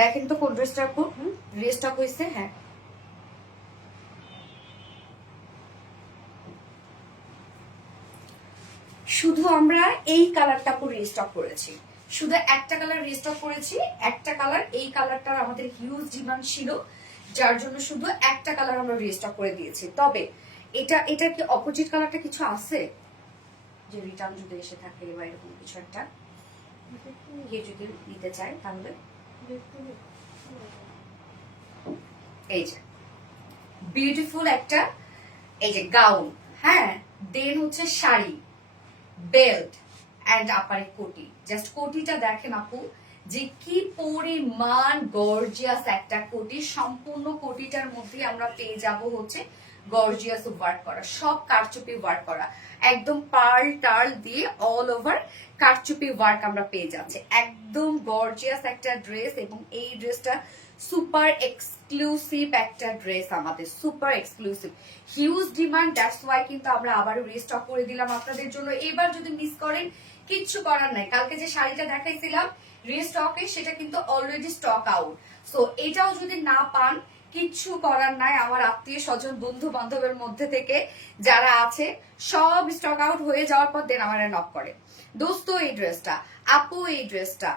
দেখেন তো কোন ড্রেসটা আপু রিস্টক হয়েছে। হ্যাঁ শুধু আমরা এই কালারটা পুরো রিস্টক করেছি, শুধু একটা কালার রিস্টক করেছি, একটা কালার, এই কালারটার আমাদের হিউজ ডিমান্ড ছিল, যার জন্য শুধু একটা কালার আমরা রিস্টক করে দিয়েছি। তবে এটা কি অপোজিট কালারটা কিছু আছে যে রিটার্ন যদি এসে থাকে বা এরকম কিছু একটা কেউ যদি নিতে চায় তাহলে এই যে বিউটিফুল একটা এই যে গাউন, হ্যাঁ দেন হচ্ছে শাড়ি, বেল্ট এন্ড আপারে কোটি। জাস্ট কোটিটা দেখেন আপু যে কি পরিমাণ গর্জিয়াস একটা কোটি। সম্পূর্ণ কোটিটার মধ্যে আমরা পেয়ে যাব হচ্ছে গর্জিয়াস ওয়ার্ক করা, সব কারচুপি ওয়ার্ক করা, একদম পার্ল টার্ল দিয়ে অল ওভার কারচুপি ওয়ার্ক আমরা পেয়ে যাচ্ছি। একদম গর্জিয়াস একটা ড্রেস, এবং এই ড্রেসটা সুপার এক্সক্লুসিভ একটা ড্রেস, আমাদের super exclusive, huge demand. That's why কিন্তু আমরা আবারও রিস্টক করে দিলাম আপনাদের জন্য। এবার যদি মিস করেন কিচ্ছু করার নাই, কালকে যে শাড়িটা দেখাইছিলাম রিস্টকে সেটা কিন্তু অলরেডি স্টক আউট। সো এটাও যদি না পান কিচ্ছু করার নাই, আমার আত্মীয় স্বজন বন্ধু বান্ধবের মধ্যে থেকে যারা আছে সব স্টক আউট হয়ে যাওয়ার পর দেন আমার নক করে, দোস্ত এই ড্রেসটা, আপু এই ড্রেসটা,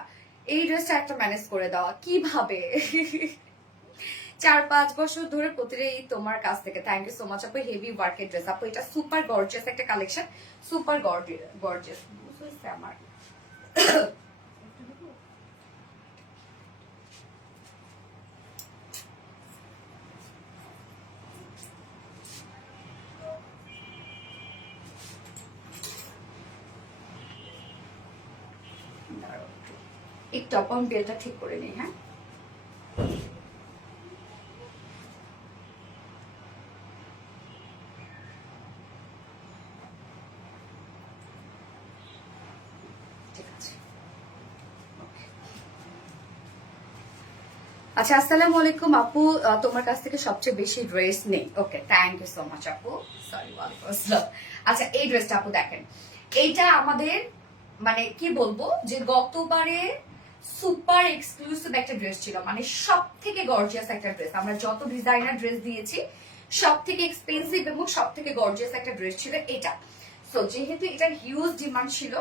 এই ড্রেসটা একটা ম্যানেজ করে দেওয়া কিভাবে। 4-5 বছর ধরে প্রতিটা এই তোমার কাছ থেকে। থ্যাংক ইউ সো মাচ আপু, হেভি ওয়ার্কের ড্রেস আপু, এটা সুপার গর্জিয়াস একটা কালেকশন, সুপার গর্জিয়াস বুঝতে আমার। একটু আপন বেলটা ঠিক করে নিই। হ্যাঁ আচ্ছা, আসসালামু আলাইকুম আপু, তোমার কাছ থেকে সবচেয়ে বেশি ড্রেস নেই। ওকে, থ্যাংক ইউ সো মাচ আপু। সরি, ওয়ালাইকুম আসসালাম। আচ্ছা, এই ড্রেসটা আপু দেখেন, এইটা আমাদের মানে কি বলবো যে গতবারে সুপার এক্সক্লুসিভ একটা ড্রেস ছিল, মানে সব থেকে গর্জিয়াস একটা ড্রেস। আমরা যত ডিজাইনার ড্রেস দিয়েছি সব থেকে এক্সপেন্সিভ এবং সব থেকে গর্জিয়াস একটা ড্রেস ছিল এটা। সো যেহেতু এটার হিউজ ডিমান্ড ছিল,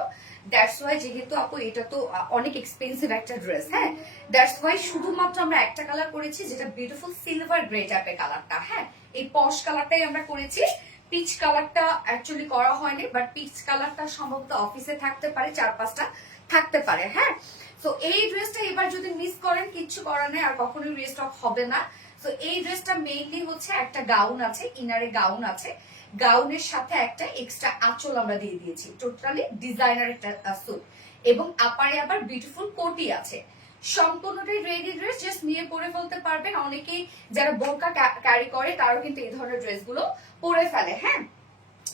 দ্যাটস ওয়াই, যেহেতু আপু এটা তো অনেক এক্সপেন্সিভ একটা ড্রেস, হ্যাঁ, দ্যাটস ওয়াই শুধুমাত্র আমরা একটা কালার করেছি, যেটা বিউটিফুল সিলভার গ্রে টাইপের কালারটা। হ্যাঁ, এই পশ কালারটাই আমরা করেছি, পিচ কালারটা অ্যাকচুয়ালি করা হয়নি, বাট পিচ কালারটা সম্ভবত অফিসে থাকতে পারে, 4-5টা থাকতে পারে। হ্যাঁ, তো এই ড্রেসটা এবার যদি মিস করেন কিচ্ছু করার নেই, আর কখনোই রিস্টক হবে না। তো এই ড্রেসটা মেইনলি হচ্ছে একটা গাউন আছে, ইনারে গাউন আছে, গাউনের সাথে একটা এক্সট্রা আঁচল আমরা দিয়ে দিয়েছি, টোটালি ডিজাইনার একটা স্যুট, এবং আপারে আবার বিউটিফুল কোটি আছে। সম্পূর্ণটাই রেডি ড্রেস, জাস্ট নিয়ে পরে ফেলতে পারবেন। অনেকেই যারা বোরকা ক্যারি করে তারাও কিন্তু এই ধরনের ড্রেসগুলো পরে ফেলে। হ্যাঁ,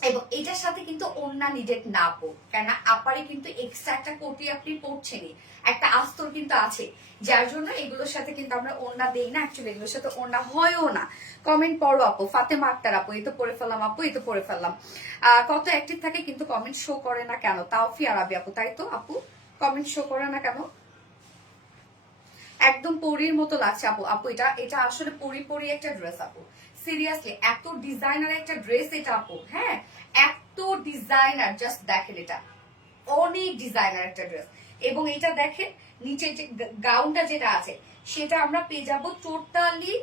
এবং এটার সাথে কিন্তু ওড়না নিডেড না পো, কেন আপারে কিন্তু এক্সট্রা একটা কোটি আপনি পরছেনই, একটা আস্তর কিন্তু আছে, যার জন্য এগুলোর সাথে কিন্তু আমরা ওড়না দেই না, অ্যাকচুয়ালি এগুলোর সাথে ওড়না হয়ও না। কমেন্ট পড়ো আপু, ফাতেমা আক্তার আপু, এই তো পড়ে ফেললাম আপু, এই তো পড়ে ফেললাম। কত অ্যাক্টিভ থাকে কিন্তু কমেন্ট শো করে না কেন? তাওফি আরাবি আপু, তাই তো আপু, কমেন্ট শো করে না কেন? একদম পরীর মতো লাগছে আপু। আপু এটা এটা আসলে পরি একটা ড্রেস আপু, সিরিয়াসলি এত ডিজাইনার একটা ড্রেস এটা আপু। হ্যাঁ, এত ডিজাইনার, জাস্ট দেখেন এটা অনেক ডিজাইনার একটা ড্রেস। এবং এটা দেখেন নিচে যে গাউনটা যেটা আছে সেটা আমরা পেয়ে যাবো টোটালি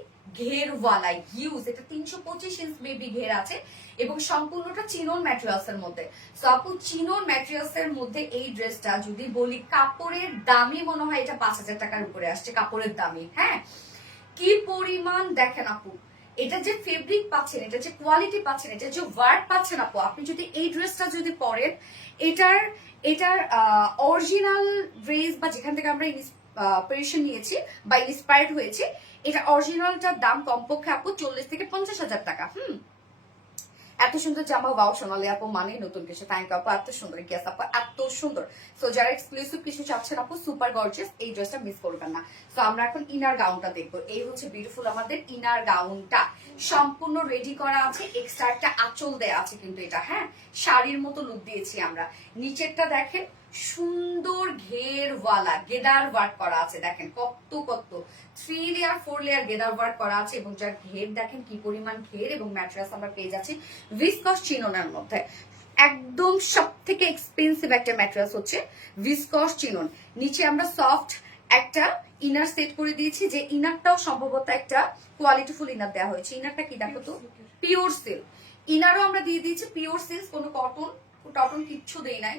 ঘেরওয়ালা হিউজ, এটা 325 ইঞ্চ বেবি ঘের আছে, এবং সম্পূর্ণটা চিনন ম্যাটেরিয়ালস এর মধ্যে। সো আপু চিনন ম্যাটেরিয়ালস এর মধ্যে এই ড্রেসটা যদি বলি, কাপড়ের দামই মনে হয় এটা 5,000 টাকার উপরে আসছে, কাপড়ের দামই। হ্যাঁ, কি পরিমাণ দেখেন আপু, এটা যে ফেব্রিক পাচ্ছেন, এটা যে কোয়ালিটি পাচ্ছেন, এটা যে ওয়ার্ক পাচ্ছেন আপু, আপনি যদি এই ড্রেসটা যদি পরেন, এটার এটার অরিজিনাল ড্রেস বা যেখান থেকে আমরা ইন্সপিরেশন নিয়েছি বা ইন্সপায়ার্ড হয়েছে, এটা অরিজিনালটার দাম কমপক্ষে আপু 40 থেকে 50,000 টাকা। এত সুন্দর জামা, ওয়াও সোনালি আপু, মানে নতুন কিছু। থ্যাংক ইউ আপু, এত সুন্দর গেস আপু, এত সুন্দর। সো যারা এক্সক্লুসিভ কিছু চাচ্ছেন আপু, সুপার গর্জিয়াস, এই ড্রেসটা মিস করবেন না। সো আমরা এখন ইনার গাউনটা দেখবো। এই হচ্ছে বিউটিফুল আমাদের ইনার গাউনটা, সম্পূর্ণ রেডি করা আছে, এক্সট্রা একটা আঁচল দেয়া আছে কিন্তু এটা। হ্যাঁ, শাড়ির মতো লুক দিয়েছি আমরা। নিচেরটা দেখেন সুন্দর ঘেরওয়ালা গেদার ওয়ার্ক করা আছে, দেখেন কত কত 3 লেয়ার 4 লেয়ার গেদার ওয়ার্ক করা আছে, এবং যার ঘের দেখেন কি পরিমাণ ঘের, এবং ম্যাটেরিয়ালস আমরা পেয়ে যাচ্ছি ভিসকস চিননের মধ্যে। একদম সব থেকে এক্সপেন্সিভ একটা ম্যাটেরিয়ালস হচ্ছে ভিসকস চিনন। নিচে আমরা সফট একটা ইনার সেট করে দিয়েছি, যে ইনারটাও সম্ভবত একটা কোয়ালিটিফুল ইনার দেওয়া হয়েছে। ইনারটা কি দেখো তো, পিওর সিল্ক ইনারও আমরা দিয়ে দিয়েছি, পিওর সিল্ক, কোনো কটন টটন কিচ্ছু দেই নাই।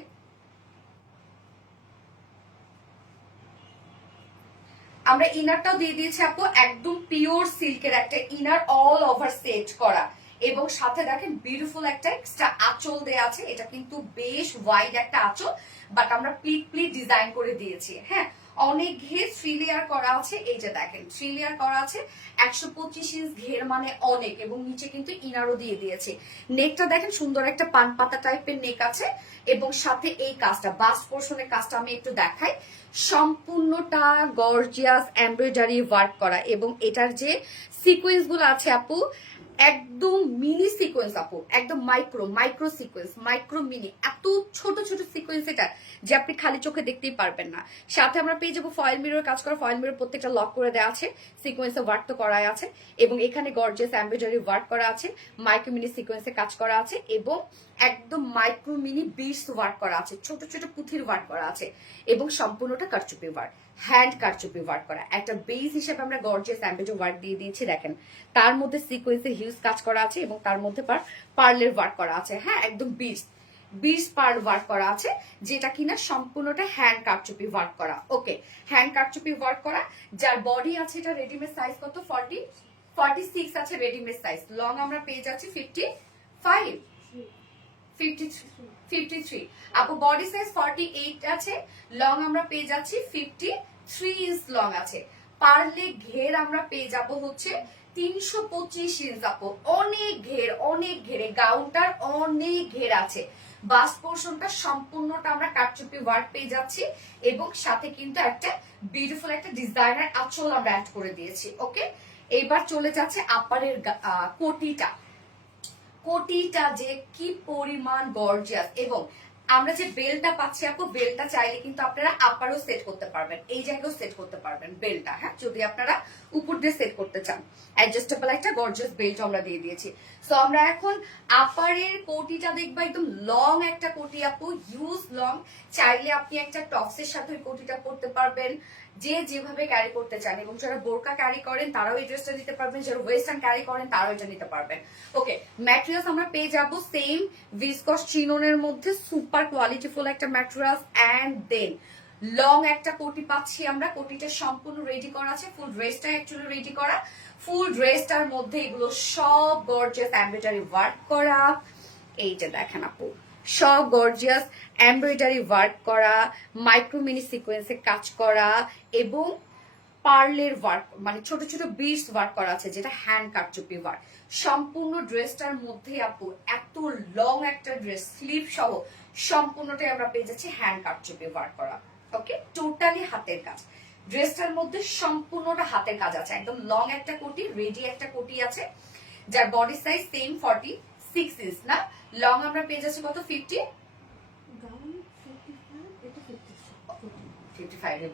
আমরা ইনারটাও দিয়ে দিয়েছি আপু, একদম পিওর সিল্কের একটা ইনার, অল ওভার সেট করা, এবং সাথে দেখেন বিউটিফুল একটা এক্সট্রা আঁচল দেয়া আছে। এটা কিন্তু বেশ ওয়াইড একটা আঁচল, বাট আমরা প্লিট প্লিট ডিজাইন করে দিয়েছি। হ্যাঁ, অনেক ঘের 3 লেয়ার করা আছে, এই যে দেখেন 3 লেয়ার করা আছে, 125 ইঞ্চ ঘের, মানে অনেক। এবং নিচে কিন্তু ইনারও দিয়ে দিয়েছে। নেকটা দেখেন সুন্দর একটা পান পাতা টাইপের নেক আছে, এবং সাথে এই কাজটা, বাস্ট পোর্শনের কাজটা আমি একটু দেখাই, সম্পূর্ণটা গর্জিয়াস এমব্রয়ডারি ওয়ার্ক করা, এবং এটার যে সিকোয়েন্স গুলো আছে আপু, একদম মিনি সিকোয়েন্স আপু, একদম মাইক্রো সিকোয়েন্স, মাইক্রো মিনি, এত ছোট ছোট সিকোয়েন্স এটা, যে আপনি খালি চোখে দেখতেই পারবেন না। সাথে আমরা পেয়ে যাবো ফয়েল মিরর কাজ করা, ফয়েল মিরর প্রত্যেকটা লক করে দেওয়া আছে, সিকোয়েন্সে ওয়ার্ক তো করাই আছে, এবং এখানে গর্জিয়াস এমব্রয়ডারি ওয়ার্ক করা আছে, মাইক্রো মিনি সিকোয়েন্সে কাজ করা আছে, এবং একদম মাইক্রো মিনি বিটস ওয়ার্ক করা আছে, ছোট ছোট পুঁথির ওয়ার্ক করা আছে, এবং সম্পূর্ণটা কারচুপি ওয়ার্ক, হ্যান্ড কারচুপি ওয়ার্ক করা। একটা বেস হিসেবে আমরা গর্জিয়াস এমব্রয়ডারি ওয়ার্ক দিয়ে দিয়েছি, দেখেন তার মধ্যে সিকোয়েন্সে হিউজ কাজ করা আছে, এবং তার মধ্যে পার্লের ওয়ার্ক করা আছে। হ্যাঁ, একদম বিটস পার্ল ওয়ার্ক করা আছে, যেটা কিনা সম্পূর্ণটা হ্যান্ড কারচুপি ওয়ার্ক করা। ওকে, হ্যান্ড কারচুপি ওয়ার্ক করা, যার বডি আছে এটা রেডিমেড সাইজ কত 46 আছে রেডিমেড সাইজ, লং আমরা পেয়ে যাচ্ছি 53। আপু বডি সাইজ 48 আছে, লং আমরা পেয়ে যাচ্ছি 53 ইঞ্চ লং আছে। পারলে ঘের আমরা পেয়ে যাব হচ্ছে 325 ইঞ্চ আপু, অনেক ঘের, অনেক ঘেরে, গাউনটার অনেক ঘের আছে, বাস্ট পোর্শনটা সম্পূর্ণটা আমরা কারচুপি ওয়ার্ক পেয়ে যাচ্ছি এবং সাথে কিন্তু একটা বিউটিফুল একটা ডিজাইনার আঁচল আমরা অ্যাড করে দিয়েছি। ওকে, এইবার চলে যাচ্ছে আপারের কোটিটা। কোটিটা যে কি পরিমাণ গর্জিয়াস, এবং আমরা যে বেলটা পাচ্ছি আপু, বেলটা চাইলে কিন্তু আপনারা আপারও সেট করতে পারবেন, এই জায়গায়ও সেট করতে পারবেন বেলটা, হ্যাঁ, যদি আপনারা উপর দিয়ে সেট করতে চান। অ্যাডজাস্টেবল একটা গর্জিয়াস বেল্ট আমরা দিয়ে দিয়েছি। সো আমরা এখন আপারের কোটিটা দেখবো, একদম লং একটা কোটি আপু, হিউজ লং। চাইলে আপনি একটা টপসের সাথে ওই কোটিটা পরতে পারবেন, যে যেভাবে ক্যারি করতে চান। এবং যারা বোরকা ক্যারি করেন তারাও এই ড্রেসটা নিতে পারবেন, যারা ওয়েস্টার্ন ক্যারি করেন তারাও এটা নিতে পারবেন। ওকে, ম্যাটেরিয়ালস আমরা পেয়ে যাবো সেম ভিসকস চিননের মধ্যে, সুপার কোয়ালিটিফুল একটা ম্যাটেরিয়ালস। অ্যান্ড দেন লং একটা কোটি পাচ্ছি আমরা, কোটিটা সম্পূর্ণ রেডি করা আছে, ফুল ড্রেসটা অ্যাকচুয়ালি রেডি করা। ফুল ড্রেসটার মধ্যে এগুলো সব গর্জিয়াস এমব্রয়ডারি ওয়ার্ক করা। এইটা দেখেন আপু, সব গর্জিয়াস এমব্রয়ডারি ওয়ার্ক করা, মাইক্রো মিনি সিকোয়েন্সে কাজ করা এবং পার্লের ওয়ার্ক, মানে ছোট ছোট বিটস ওয়ার্ক করা আছে, যেটা হ্যান্ড কারচুপি ওয়ার্ক। সম্পূর্ণ ড্রেসটার মধ্যে আপু এত লং একটা ড্রেস, স্লিভ সহ সম্পূর্ণটাই আমরা পেয়ে যাচ্ছি হ্যান্ড কারচুপি ওয়ার্ক করা। ওকে, টোটালি হাতের কাজ। ড্রেসটার মধ্যে সম্পূর্ণটা হাতের কাজ আছে, একদম লং একটা কোটি, রেডি একটা কোটি আছে, যার বডি সাইজ সেম 46 ইঞ্চ না, লং আমরা পেয়ে যাচ্ছি কত 55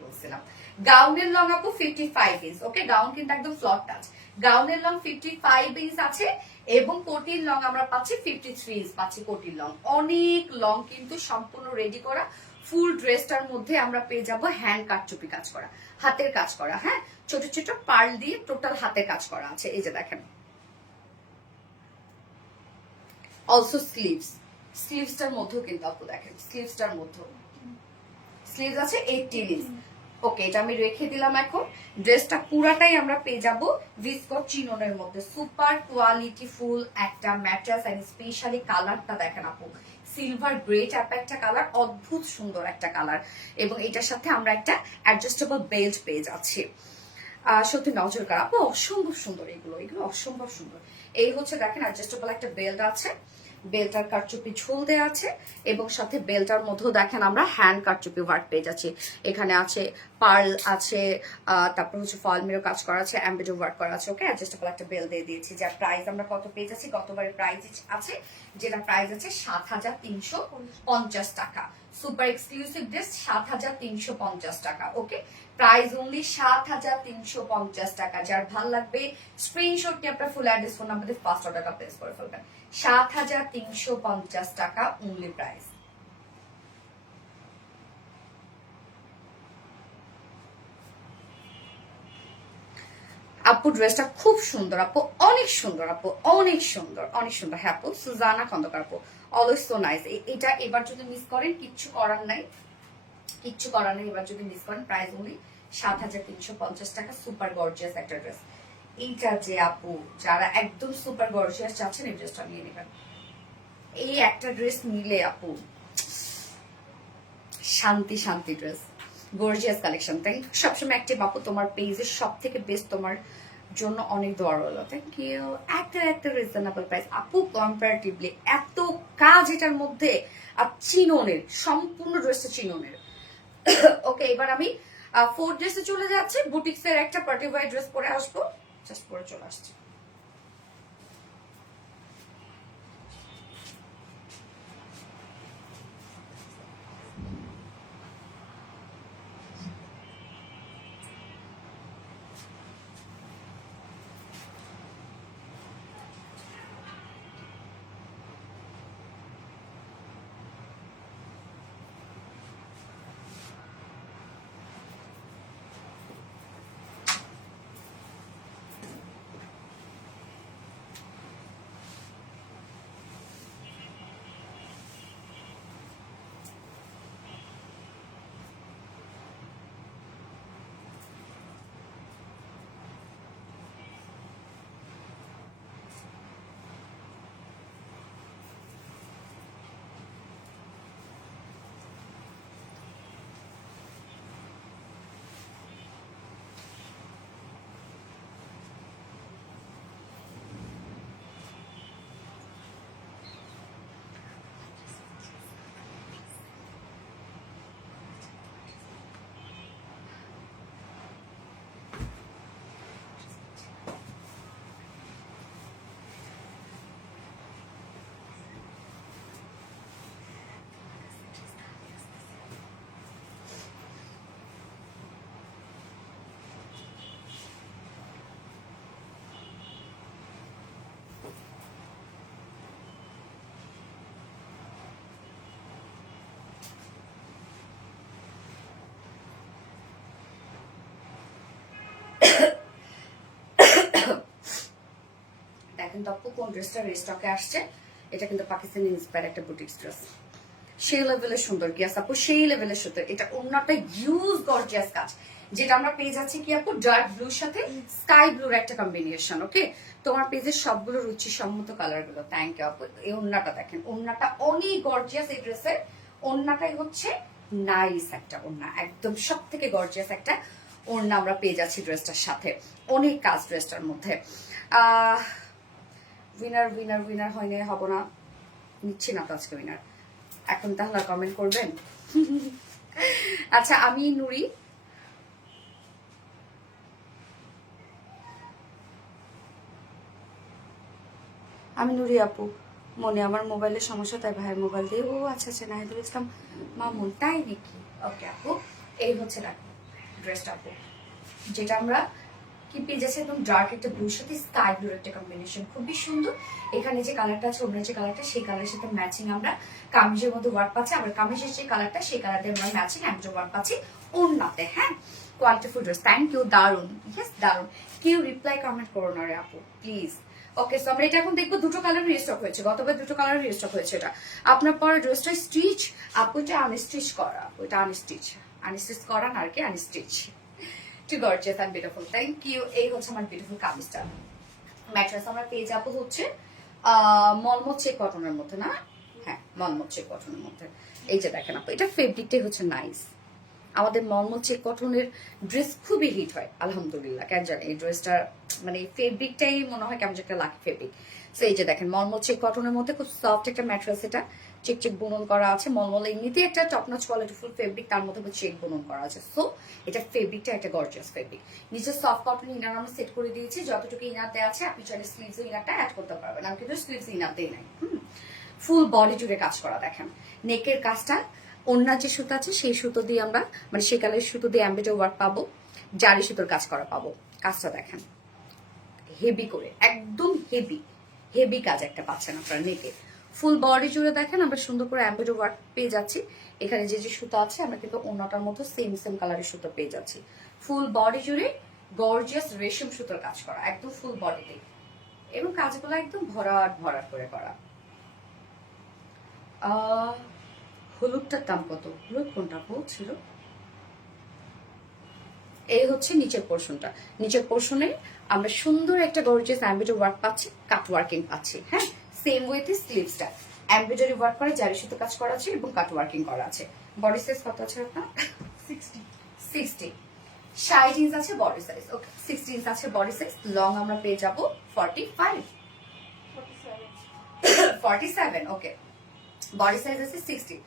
বলছিলাম। গাউনের লং আপু 55 ইঞ্চ। ওকে, গাউন কিন্তু একদম ফ্লট টাচ। গাউনের লং 55 ইঞ্চ আছে এবং কোটির লং আমরা পাচ্ছি 53 ইঞ্চ পাচ্ছি কোটির লং। অনেক লং কিন্তু, সম্পূর্ণ রেডি করা। ফুল ড্রেসটার মধ্যে আমরা পেয়ে যাব হ্যান্ড কারচুপি কাজ করা, হাতের কাজ করা, হ্যাঁ, ছোট ছোট পার্ল দিয়ে টোটাল হাতে কাজ করা আছে। এই যে দেখেন, অলসো স্লিভসটার মধ্যেও কিন্তু আপু দেখেন, স্লিভসটার মধ্যেও স্লিভস আছে 18 ইঞ্চ। ওকে, এটা আমি রেখে দিলাম। এখন ড্রেসটা পুরাটাই আমরা পেয়ে যাব ভিসকস চিননের মধ্যে, সুপার কোয়ালিটি ফুল একটা ম্যাট্রেস। এন্ড স্পেশালি কালারটা দেখেন আপু, সিলভার গ্রে টাইপ একটা কালার, অদ্ভুত সুন্দর একটা কালার। এবং এটার সাথে আমরা একটা অ্যাডজাস্টেবল বেল্ট পেয়ে যাচ্ছি। সত্যি নজর কাড়া আপু, অসম্ভব সুন্দর, এগুলো এগুলো অসম্ভব সুন্দর। এই হচ্ছে দেখেন অ্যাডজাস্টেবল একটা বেল্ট আছে, বেল্টার কারচুপি ঝোল দেওয়া আছে এবং সাথে বেল্টার মধ্যেও দেখেন আমরা হ্যান্ড কারচুপি ওয়ার্ক পেয়ে যাচ্ছি। এখানে আছে পার্ল আছে, তারপর হচ্ছে ফল মিরো কাজ করা আছে, এমব্রয়ডারি ওয়ার্ক করা আছে। ওকে, অ্যাডজাস্টেবল একটা বেল দিয়ে দিয়েছি, যার প্রাইস আমরা কত পেয়ে যাচ্ছি, গতবারের প্রাইস আছে, যেটা প্রাইস আছে 7350 টাকা। সুপার এক্সক্লুসিভ ড্রেস 7350 টাকা। ওকে, প্রাইস অনলি 7350 টাকা। যার ভাল লাগবে স্ক্রিনশট নিয়ে আপনার ফুল অ্যাড্রেস ফোন নাম্বার দিয়ে ফার্স্ট অর্ডারটা প্লেস করে ফেলবেন। 7350 টাকা অনলি প্রাইস। আপু ড্রেসটা খুব সুন্দর আপু, অনেক সুন্দর আপু, অনেক সুন্দর, অনেক সুন্দর। হ্যাঁ আপু, সুজানা খন্দকার আপু, অলওয়েজ সো নাইস। এটা এবার যদি মিস করেন কিচ্ছু করার নাই, কিচ্ছু করার নেই। এবার যদি মিস করেন প্রাইস অনলি 7350 টাকা। সুপার গর্জিয়াস একটা ড্রেস। এইটা যে আপু, যারা একদম সুপার গর্জিয়াস চাচ্ছেন এই ড্রেসটা নিয়ে নেবেন। এই একটা ড্রেস নিলে আপু শান্তি শান্তি dress, gorgeous collection. Thank you সবসময় অ্যাক্টিভ আপু, তোমার পেজের সব থেকে বেস্ট, তোমার জন্য অনেক দোয়া রইলো। Thank you. একটা রিজনেবল প্রাইস আপু, কম্পারেটিভলি এত কাজ এটার মধ্যে। আর চিননের সম্পূর্ণ ড্রেসটা চিননের। ওকে, এবার আমি 4 ড্রেসে চলে যাচ্ছি। বুটিক্স এর একটা পার্টি ওয়্যার ড্রেস পরে আসবো, জাস্ট পরে চলে আসছি। দেখেন তো আপু কোন ড্রেসটা রিস্টকে আসছে। এটা কিন্তু পাকিস্তানি ইন্সপায়ার একটা বুটিক ড্রেস, সেই লেভেলের সুন্দর গিয়াস আপু, সেই লেভেলের সুন্দর। এটা অন্যটা হিউজ গর্জিয়াস কাজ, যেটা আমরা পেয়ে যাচ্ছি কি আপু ডার্ক ব্লুর সাথে স্কাই ব্লুর একটা কম্বিনেশন। ওকে, তোমার পেজের সবগুলো রুচিসম্মত কালার গুলো। থ্যাংক ইউ আপু। এই ওন্নাটা দেখেন, ওন্নাটা অনেক গর্জিয়াস। এই ড্রেসের ওন্নাটাই হচ্ছে নাইস একটা ওন্না, একদম সব থেকে গর্জিয়াস একটা ওন্না আমরা পেয়ে যাচ্ছি ড্রেসটার সাথে। অনেক কাজ ড্রেসটার মধ্যে। উইনার উইনার উইনার হয়নি, হবো না, নিচ্ছি না তো আজকে উইনার। এখন তাহলে কমেন্ট করবেন। আচ্ছা আমি নুরি, আপু মনে আমার মোবাইলের সমস্যা, তাই ভাইয়ের মোবাইল দিয়ে। ও আচ্ছা আচ্ছা, নাহিদুল ইসলাম মামুন, তাই নাকি? ওকে আপু, এই হচ্ছে দেখো ড্রেসটা আপু, যেটা আমরা কি পেয়ে যাচ্ছে একদম ডার্ক একটা ব্লুর সাথে স্কাই ব্লুর একটা কম্বিনেশন, খুবই সুন্দর। এখানে যে কালারটা আছে, অন্য যে কালারটা, সেই কালারের সাথে ম্যাচিং আমরা কামিজের মধ্যে ওয়ার্ক পাচ্ছি। আবার কামিজের যে কালারটা, সেই কালারটা আমরা ম্যাচিং একজন ওয়ার্ক পাচ্ছি ওড়নাতে। হ্যাঁ, কোয়ালিটিফুল ড্রেস। থ্যাংক ইউ, দারুন। ইয়েস দারুন। কেউ রিপ্লাই কমেন্ট করো না রে আপু প্লিজ। ওকে, সো আমরা এটা এখন দেখবো দুটো কালার রিস্টক হয়েছে, গতবার দুটো কালার রিস্টক হয়েছে। এটা আপনার পরে ড্রেসটা স্টিচ আপু, এটা আনস্টিচ করা, ওইটা আনস্টিচ করা না আর কি, unstitch. Too gorgeous and beautiful. Thank you. এই হচ্ছে আমার বিউটিফুল কামিজটা। ম্যাট্রেস আমরা পেয়ে যাবো হচ্ছে মলমল চেক কটনের মধ্যে, না? হ্যাঁ, মলমল চেক কটনের মধ্যে। এই যে দেখেন আপু, এটা ফেব্রিকটাই হচ্ছে নাইস। আমাদের মলমল চেক কটনের ড্রেস খুবই হিট হয় আলহামদুলিল্লাহ। কেন জানি এই ড্রেসটার মানে ফেব্রিকটাই মনে হয় কেমন একটা লাকি ফেব্রিক। সো এই যে দেখেন মলমল চেক কটনের মধ্যে খুব সফট একটা ম্যাট্রেস, এটা চেক চেক বুনন করা আছে। মলমল এমনিতেই একটা টপ নচ কোয়ালিটিফুল ফেব্রিক, তার মধ্যে চেক বুনন করা আছে। সো এটা ফেব্রিকটা একটা গর্জিয়াস ফেব্রিক। নিচে সফট কটন ইনার আমরা সেট করে দিয়েছি, যতটুকু ইনারতে আছে আপনি চাইলে স্লিভস ইনারটা অ্যাড করতে পারবেন। আমি কিন্তু স্লিভস ইনারতেই নাই। ফুল বডি জুড়ে কাজ করা। দেখেন নেকের কাজটা, ওন্নার যে সুতো আছে সেই সুতো দিয়ে আমরা মানে সেই কালারের সুতো দিয়ে এমব্রয়ডারি ওয়ার্ক পাবো, জারি সুতোর কাজ করা পাবো। কাজটা দেখেন হেভি করে, একদম হেভি হেভি কাজ একটা পাচ্ছেন আপনারা নেকে। ফুল বডি জুড়ে দেখেন আমরা সুন্দর করে এমব্রয়ডারি ওয়ার্ক পেয়ে যাচ্ছি। এখানে যে যে সুতো আছে আমরা কিন্তু ওন্নাটার মতো সেম সেম কালারের সুতো পেয়ে যাচ্ছি। ফুল বডি জুড়ে গর্জিয়াস রেশম সুতোর কাজ করা, একদম ফুল বডিতে, এবং কাজগুলো একদম ভরাট ভরাট করে করা। হলুদটার দাম কত? হলুদ কোনটা ছিল? এই হচ্ছে নিচের পোর্শনটা। নিচের পোর্শনে আমরা সুন্দর একটা গর্জিয়াস এমব্রয়ডারি ওয়ার্ক পাচ্ছি, কাট ওয়ার্কিং পাচ্ছি। হ্যাঁ, সেম ওয়েতে স্লিভসটা এমব্রয়ডারি ওয়ার্ক করে জারি সুতো কাজ করা আছে এবং কাট ওয়ার্কিং করা আছে। বডি সাইজ কত আছে আপনার? 60 60 ইঞ্চ আছে বডি সাইজ। ওকে, 60 ইঞ্চ আছে বডি সাইজ। লং আমরা পেয়ে যাব 47। ওকে, বডি সাইজ আছে 60,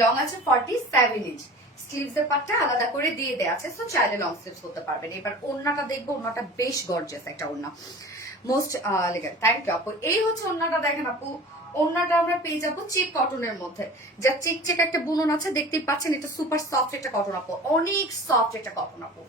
লং আছে 47 ইঞ্চ। স্লিভস এর পাটটা আলাদা করে দিয়ে দেয়া আছে, সো চাইলে লং স্লিভস করতে পারবেন। এবার ওন্নাটা দেখবো, ওন্নাটা বেশ গর্জিয়াস একটা ওন্না, মোস্ট এলিগেন্ট। থ্যাংক ইউ আপু। এই হচ্ছে ওন্নাটা দেখেন আপু, ওন্নাটা আমরা পেয়ে যাবো চেক কটনের মধ্যে, যা চেক চেক একটা বুনন আছে, দেখতেই পাচ্ছেন। এটা সুপার সফট একটা কটন আপু, অনেক সফট একটা কটন আপু,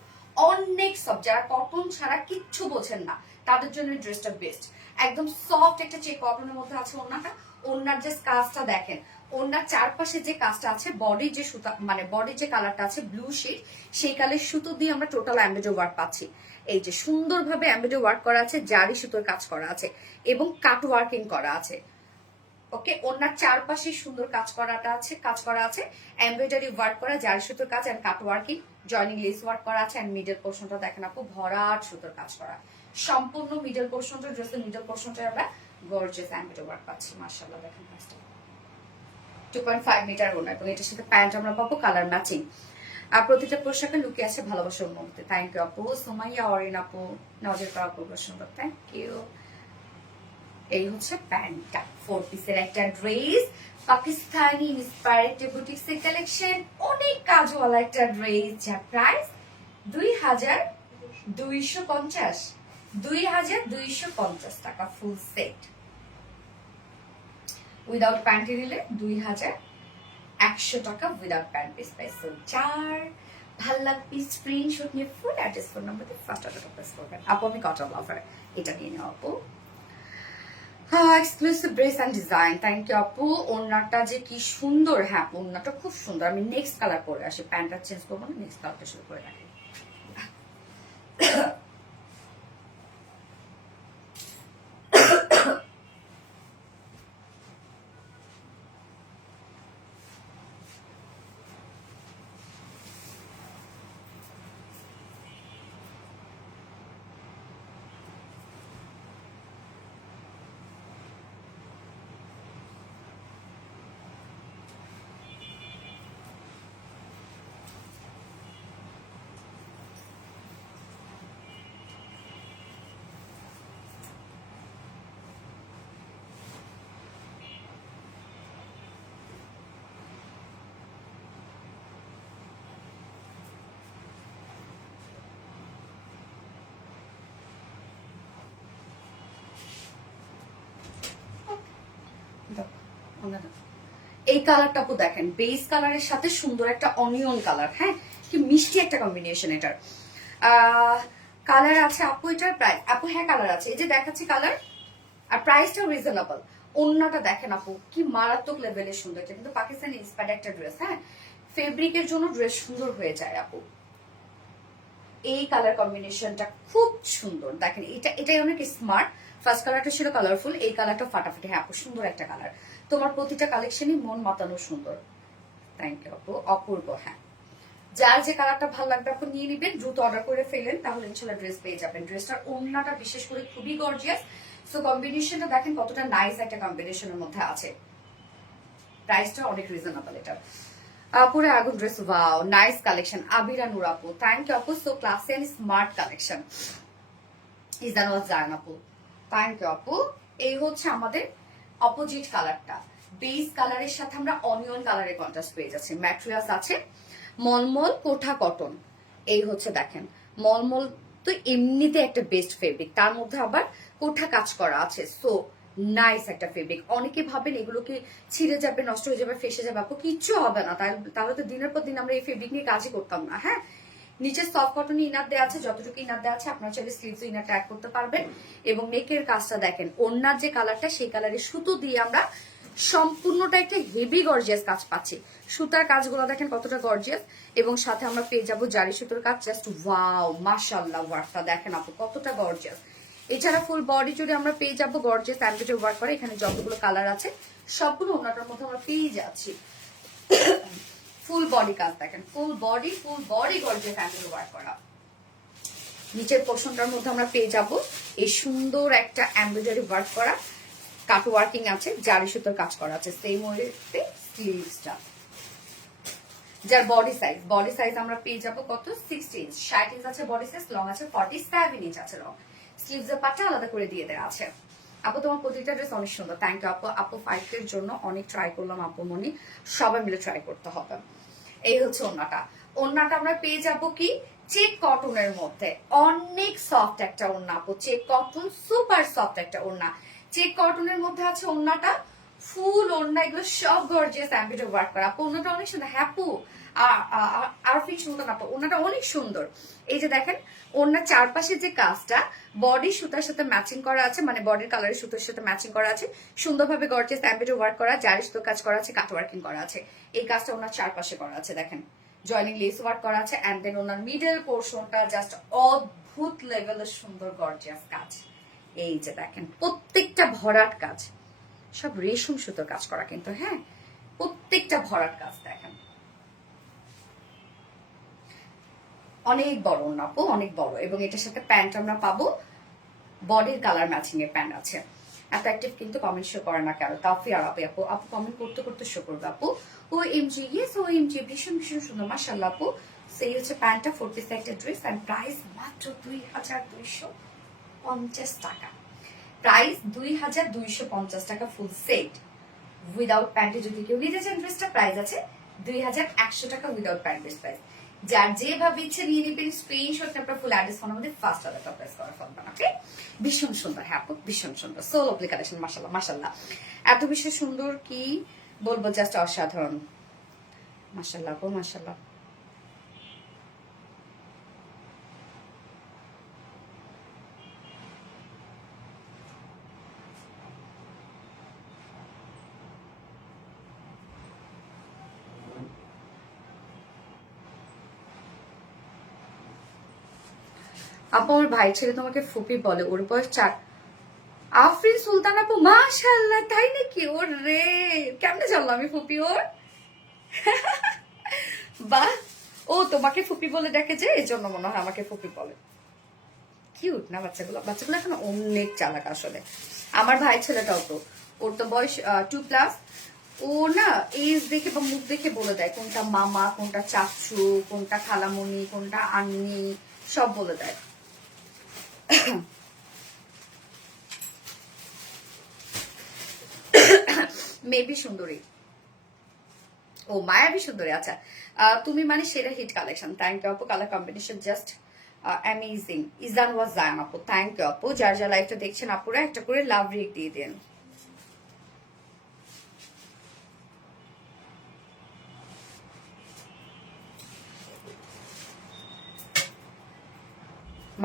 অনেক সফট। যারা কটন ছাড়া কিচ্ছু বোঝেন না তাদের জন্য এই ড্রেসটা বেস্ট। একদম সফট একটা চেক কটনের মধ্যে আছে ওন্নাটা। ওন্নার যে কাজটা দেখেন, ওন্নার চারপাশে যে কাজটা আছে, বডি যে সুতা মানে বডি যে কালারটা আছে ব্লু শেড, সেই কালারের সুতো দিয়ে আমরা টোটাল এমব্রয়ডারি ওয়ার্ক পাচ্ছি। এই যে সুন্দরভাবে এমব্রয়ডারি ওয়ার্ক করা আছে, জারি সুতোর কাজ করা আছে এবং কাট ওয়ার্কিং করা আছে। ওকে, ওন্নার চারপাশে সুন্দর কাজ করা আছে, এমব্রয়ডারি ওয়ার্ক করা, জারি সুতোর কাজ and cut working, joining lace work করা আছে। এন্ড মিডল পোর্শনটা দেখেন আপু, ভরাট সুতোর কাজ করা। সম্পূর্ণ মিডল পোর্শনটা, ড্রেসের মিডল পোর্শনটা আমরা গর্জিয়াস এমব্রয়ডারি ওয়ার্ক পাচ্ছি। মাশাআল্লাহ, দেখেন কাজটা 2.5 মিটার ওড়না, এবং এটার সাথে প্যান্ট আমরা পাবো কালার ম্যাচিং। আর প্রতিটা পোশাকে লুকে আছে ভালোবাসার মধ্যে। থ্যাংক ইউ আপু। সোমাইয়া অরিন আপু, নজর করা খুব সুন্দর, থ্যাংক ইউ। এই হচ্ছে প্যান্টটা, 4 পিসের একটা ড্রেস, পাকিস্তানি ইন্সপায়ার্ড বুটিক্সের কালেকশন, অনেক কাজওয়ালা একটা ড্রেস, যার প্রাইস 2250 টাকা ফুল সেট। উইদাউট প্যান্টে নিলে 2100 টাকা উইদাউট প্যান্ট পিস প্রাইস। যার ভাল লাগবে স্ক্রিনশট নিয়ে ফুল অ্যাড্রেস ফোন নাম্বারে ফার্স্ট অর্ডার প্রেস করবেন। আপু আমি কটন লাভার, এটা নিয়ে নাও আপু। হ্যাঁ, exclusive dress and design. Thank you আপু। ওন্নাটা যে কি সুন্দর, হ্যাঁ ওন্নাটা খুব সুন্দর। আমি নেক্সট কালার পরে আসি, প্যান্টটা চেঞ্জ করবো না, নেক্সট কালারটা শুরু করে রাখি। এই কালারটা আপু দেখেন, বেস কালারের সাথে সুন্দর একটা অনিয়ন কালার। হ্যাঁ, কি মিষ্টি একটা কম্বিনেশন এটার। কালার আছে আপু, এটার প্রাইস আপু, হ্যাঁ কালার আছে, এই যে দেখাচ্ছি কালার, আর প্রাইসটাও রিজনেবল। অন্যটা দেখেন আপু, কি মারাত্মক লেভেলের সুন্দর, এটা কিন্তু পাকিস্তানি ইন্সপায়ার্ড একটা ড্রেস। হ্যাঁ, ফেব্রিকের জন্য ড্রেস সুন্দর হয়ে যায় আপু। এই কালার কম্বিনেশনটা খুব সুন্দর, দেখেন এটাই অনেক স্মার্ট। ফার্স্ট কালারটা ছিল কালারফুল, এই কালারটা ফাটাফাটি। হ্যাঁ আপু, সুন্দর একটা কালার, তোমার প্রতিটা কালেকশনই মন মাতানো সুন্দর। থ্যাংক ইউ আপু, অপূর্ব। হ্যাঁ, যার যে কালারটা ভালো লাগবে আপনি নিয়ে নিবেন, দ্রুত অর্ডার করে ফেলেন, তাহলে ইনশাল্লাহ ড্রেস পেয়ে যাবেন। ড্রেসটার ওড়নাটা বিশেষ করে খুবই গর্জিয়াস। সো কম্বিনেশনটা দেখেন কতটা নাইস একটা কম্বিনেশনের মধ্যে আছে। প্রাইসটা অনেক রিজনেবল এটা। পুরো আগুন dress, wow nice collection. Abira Noor আপু, থ্যাংক ইউ আপু, so classy and smart collection. Izanul Jan আপু, থ্যাংক ইউ আপু। এই হচ্ছে আমাদের অপোজিট কালারটা, বেস কালারের সাথে আমরা অনিয়ন কালারের কন্ট্রাস্ট পেয়ে যাচ্ছি। ম্যাটেরিয়ালস আছে মলমল কোঠা কটন। এই হচ্ছে দেখেন, মলমল তো এমনিতে একটা বেস্ট ফেব্রিক, তার মধ্যে আবার কোঠা কাজ করা আছে। সো নাইস একটা ফেব্রিক। অনেকে ভাবেন এগুলোকে ছিঁড়ে যাবে, নষ্ট হয়ে যাবে, ফেসে যাবে, আপু কিচ্ছু হবে না। তাহলে তো দিনের পর দিন আমরা এই ফেব্রিক নিয়ে কাজই করতাম না। হ্যাঁ, নিচে সফট কটন ইনার দেওয়া আছে, যতটুকু ইনার দেওয়া আছে আপনারা চাইলে স্লিভস ইনার ট্যাগ করতে পারবেন। এবং নেকের কাজটা দেখেন, ওড়নার যে কালারটা সেই কালারের সুতো দিয়ে আমরা সম্পূর্ণটা একটা হেভি গর্জিয়াস কাজ পাচ্ছি। সুতার কাজগুলো দেখেন কতটা গর্জিয়াস, এবং সাথে আমরা পেয়ে যাবো জারি সুতোর কাজ। জাস্ট ওয়াও, মাশাআল্লাহ, ওয়ার্কটা দেখেন আপু কতটা গর্জিয়াস। এছাড়া ফুল বডি জুড়ে আমরা পেয়ে যাবো গর্জিয়াস এমব্রয়ডারি ওয়ার্ক করে। এখানে যতগুলো কালার আছে সবগুলো ওনাটার মধ্যে আমরা পেয়ে যাচ্ছি। ফুল বডি কাজ দেখেন, full body gorgeous embroidery work করা। নিচের পোর্শনটার মধ্যে আমরা পেয়ে যাব এই সুন্দর একটা এমব্রয়ডারি ওয়ার্ক করা, কাট ওয়ার্কিং আছে, জারি সুতোর কাজ করা আছে। সেম ওয়েতে স্লিভসটা, যার বডি সাইজ আমরা পেয়ে যাব কত, 60 ইঞ্চ। 60 ইঞ্চ আছে বডি সাইজ, লং আছে 47 ইঞ্চ আছে লং। স্লিভসের পাটটা আলাদা করে দিয়ে দেওয়া আছে। আপু তোমার প্রতিটা ড্রেস অনেক সুন্দর, থ্যাংক ইউ আপু। আপু 5 এর জন্য অনেক ট্রাই করলাম আপু মনি, সবাই মিলে ট্রাই করতে হবে। এই হচ্ছে ওড়নাটা। ওড়নাটা আমরা পেয়ে যাব কি চেক কটনের মধ্যে, অনেক সফট একটা ওড়না আপু। চেক কটন, সুপার সফট একটা ওড়না। চেক কটনের মধ্যে আছে ওড়নাটা, ফুল ওড়না, এগুলো সব গর্জিয়াস এমব্রয়ডারি ওয়ার্ক করা। আপু ওড়নাটা অনেক সুন্দর। হ্যাঁ আপু, আর ফিট সুন্দর না, ওড়নাটা অনেক সুন্দর। এই যে দেখেন ওড়নার চারপাশে যে কাজটা বডি সুতার সাথে ম্যাচিং করা আছে, মানে বডির কালারের সুতার সাথে ম্যাচিং করা আছে, সুন্দরভাবে গর্জিয়াস এমব্রয়ডারি ওয়ার্ক করা, জারি সুতোর কাজ করা আছে, কাট ওয়ার্কিং করা আছে। এই কাজটা ওনার চারপাশে করা আছে, দেখেন জয়েনিং লেস ওয়ার্ক করা আছে। এন্ড দেন ওনার মিডল পোর্শনটা জাস্ট অদ্ভুত লেভেলের সুন্দর গর্জিয়াস কাজ। এই যে দেখেন প্রত্যেকটা ভরাট কাজ, সব রেশম সুতোর কাজ করা কিন্তু। হ্যাঁ, প্রত্যেকটা ভরাট কাজ দেখেন, অনেক বড় ওড়না আপু, অনেক বড়। এবং এটার সাথে প্যান্ট আমরা পাবো, বডির কালার ম্যাচিং এর প্যান্ট আছে। এত অ্যাক্টিভ কিন্তু কমেন্ট শো করে না কেন, তাফি আর আপু আপু কমেন্ট করতে করতে শো করবে আপু। ও এমজি, ইয়েস ও এমজি, ভীষণ ভীষণ সুন্দর মাশাআল্লাহ আপু। সেই হচ্ছে প্যান্টটা, 4 পিস একটা ড্রেস, এন্ড প্রাইস মাত্র 2250 টাকা। প্রাইস 2250 টাকা ফুল সেট উইদাউট প্যান্টে। যদি কেউ নিতে চান ড্রেসটা, প্রাইস আছে 2100 টাকা উইদাউট প্যান্ট প্রাইস। যার যেভাবে ইচ্ছে নিয়ে নিবেন, স্ক্রিনশট আপনার ফুল অ্যাড্রেস ফোন আমাদের ফার্স্ট আলাদা প্রেস করে ফেলবেন। ওকে, ভীষণ সুন্দর। হ্যাঁ আপু ভীষণ সুন্দর, সোল অফ কালেকশন, মাশাআল্লাহ মাশাআল্লাহ, এত বেশি সুন্দর কি বলবো, জাস্ট অসাধারণ। মাশাআল্লাহ আপু মাশাআল্লাহ। আপু আমার ভাই ছেলে তোমাকে ফুপি বলে, ওর বয়স 4। আফরিন সুলতান আপু, মাশাআল্লাহ, তাই নাকি? ওর রে, কেমনে জানলাম আমি ফুপি ওর? বাহ, ও তোমাকে ফুপি বলে ডাকে যে, এই জন্য মনে হয় আমাকে ফুপি বলে। কিউট না বাচ্চাগুলো, বাচ্চাগুলো এখন অনেক চালাক আসলে। আমার ভাই ছেলেটাও তো, ওর তো বয়স 2+। ও না এজ দেখে বা মুখ দেখে বলে দেয় কোনটা মামা, কোনটা চাচু, কোনটা খালামণি, কোনটা আন্নি, সব বলে দেয়। মেবি সুন্দরী, ও মায়াবী সুন্দরী। আচ্ছা, তুমি মানে সেরা হিট কালেকশন, থ্যাংক ইউ আপু। Colour combination just amazing. Izan ওয়াজ জায়ান আপু, থ্যাংক ইউ আপু। যার যা লাইভটা দেখছেন আপুরা একটা করে লাভ রেক দিয়ে দেন।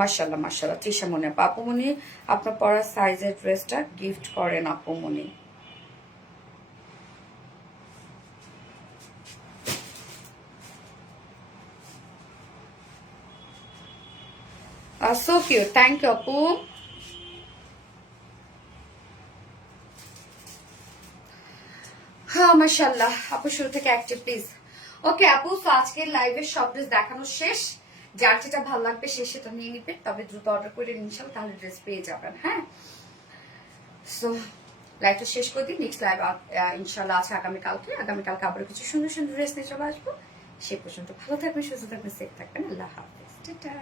মাশাল্লাহ মাশাল্লাহ। তৃষা মনে আপুমনি আপনার পরা সাইজের ড্রেসটা গিফট করেন আপুমনি। সো কিউট, থ্যাংক ইউ আপু। হ্যাঁ মাশাল্লাহ আপু শুরু থেকে অ্যাক্টিভ প্লিজ। ওকে আপু, তো আজকের লাইভের সব ড্রেস দেখানো শেষ। যার যেটা ভালো লাগবে সে সেটা নিয়ে নিবে, তবে দ্রুত অর্ডার করে ইনশাল্লাহ তাহলে ড্রেস পেয়ে যাবেন। হ্যাঁ, সো লাইভটা শেষ করে দিই। নেক্সট লাইভ ইনশাল্লাহ আছে আগামীকালকে। আগামীকালকে আবার কিছু সুন্দর সুন্দর ড্রেস নিয়ে চলে আসবো। সে পর্যন্ত ভালো থাকবেন, সুস্থ থাকবেন, সেফ থাকবেন। আল্লাহ হাফেজ, টাটা।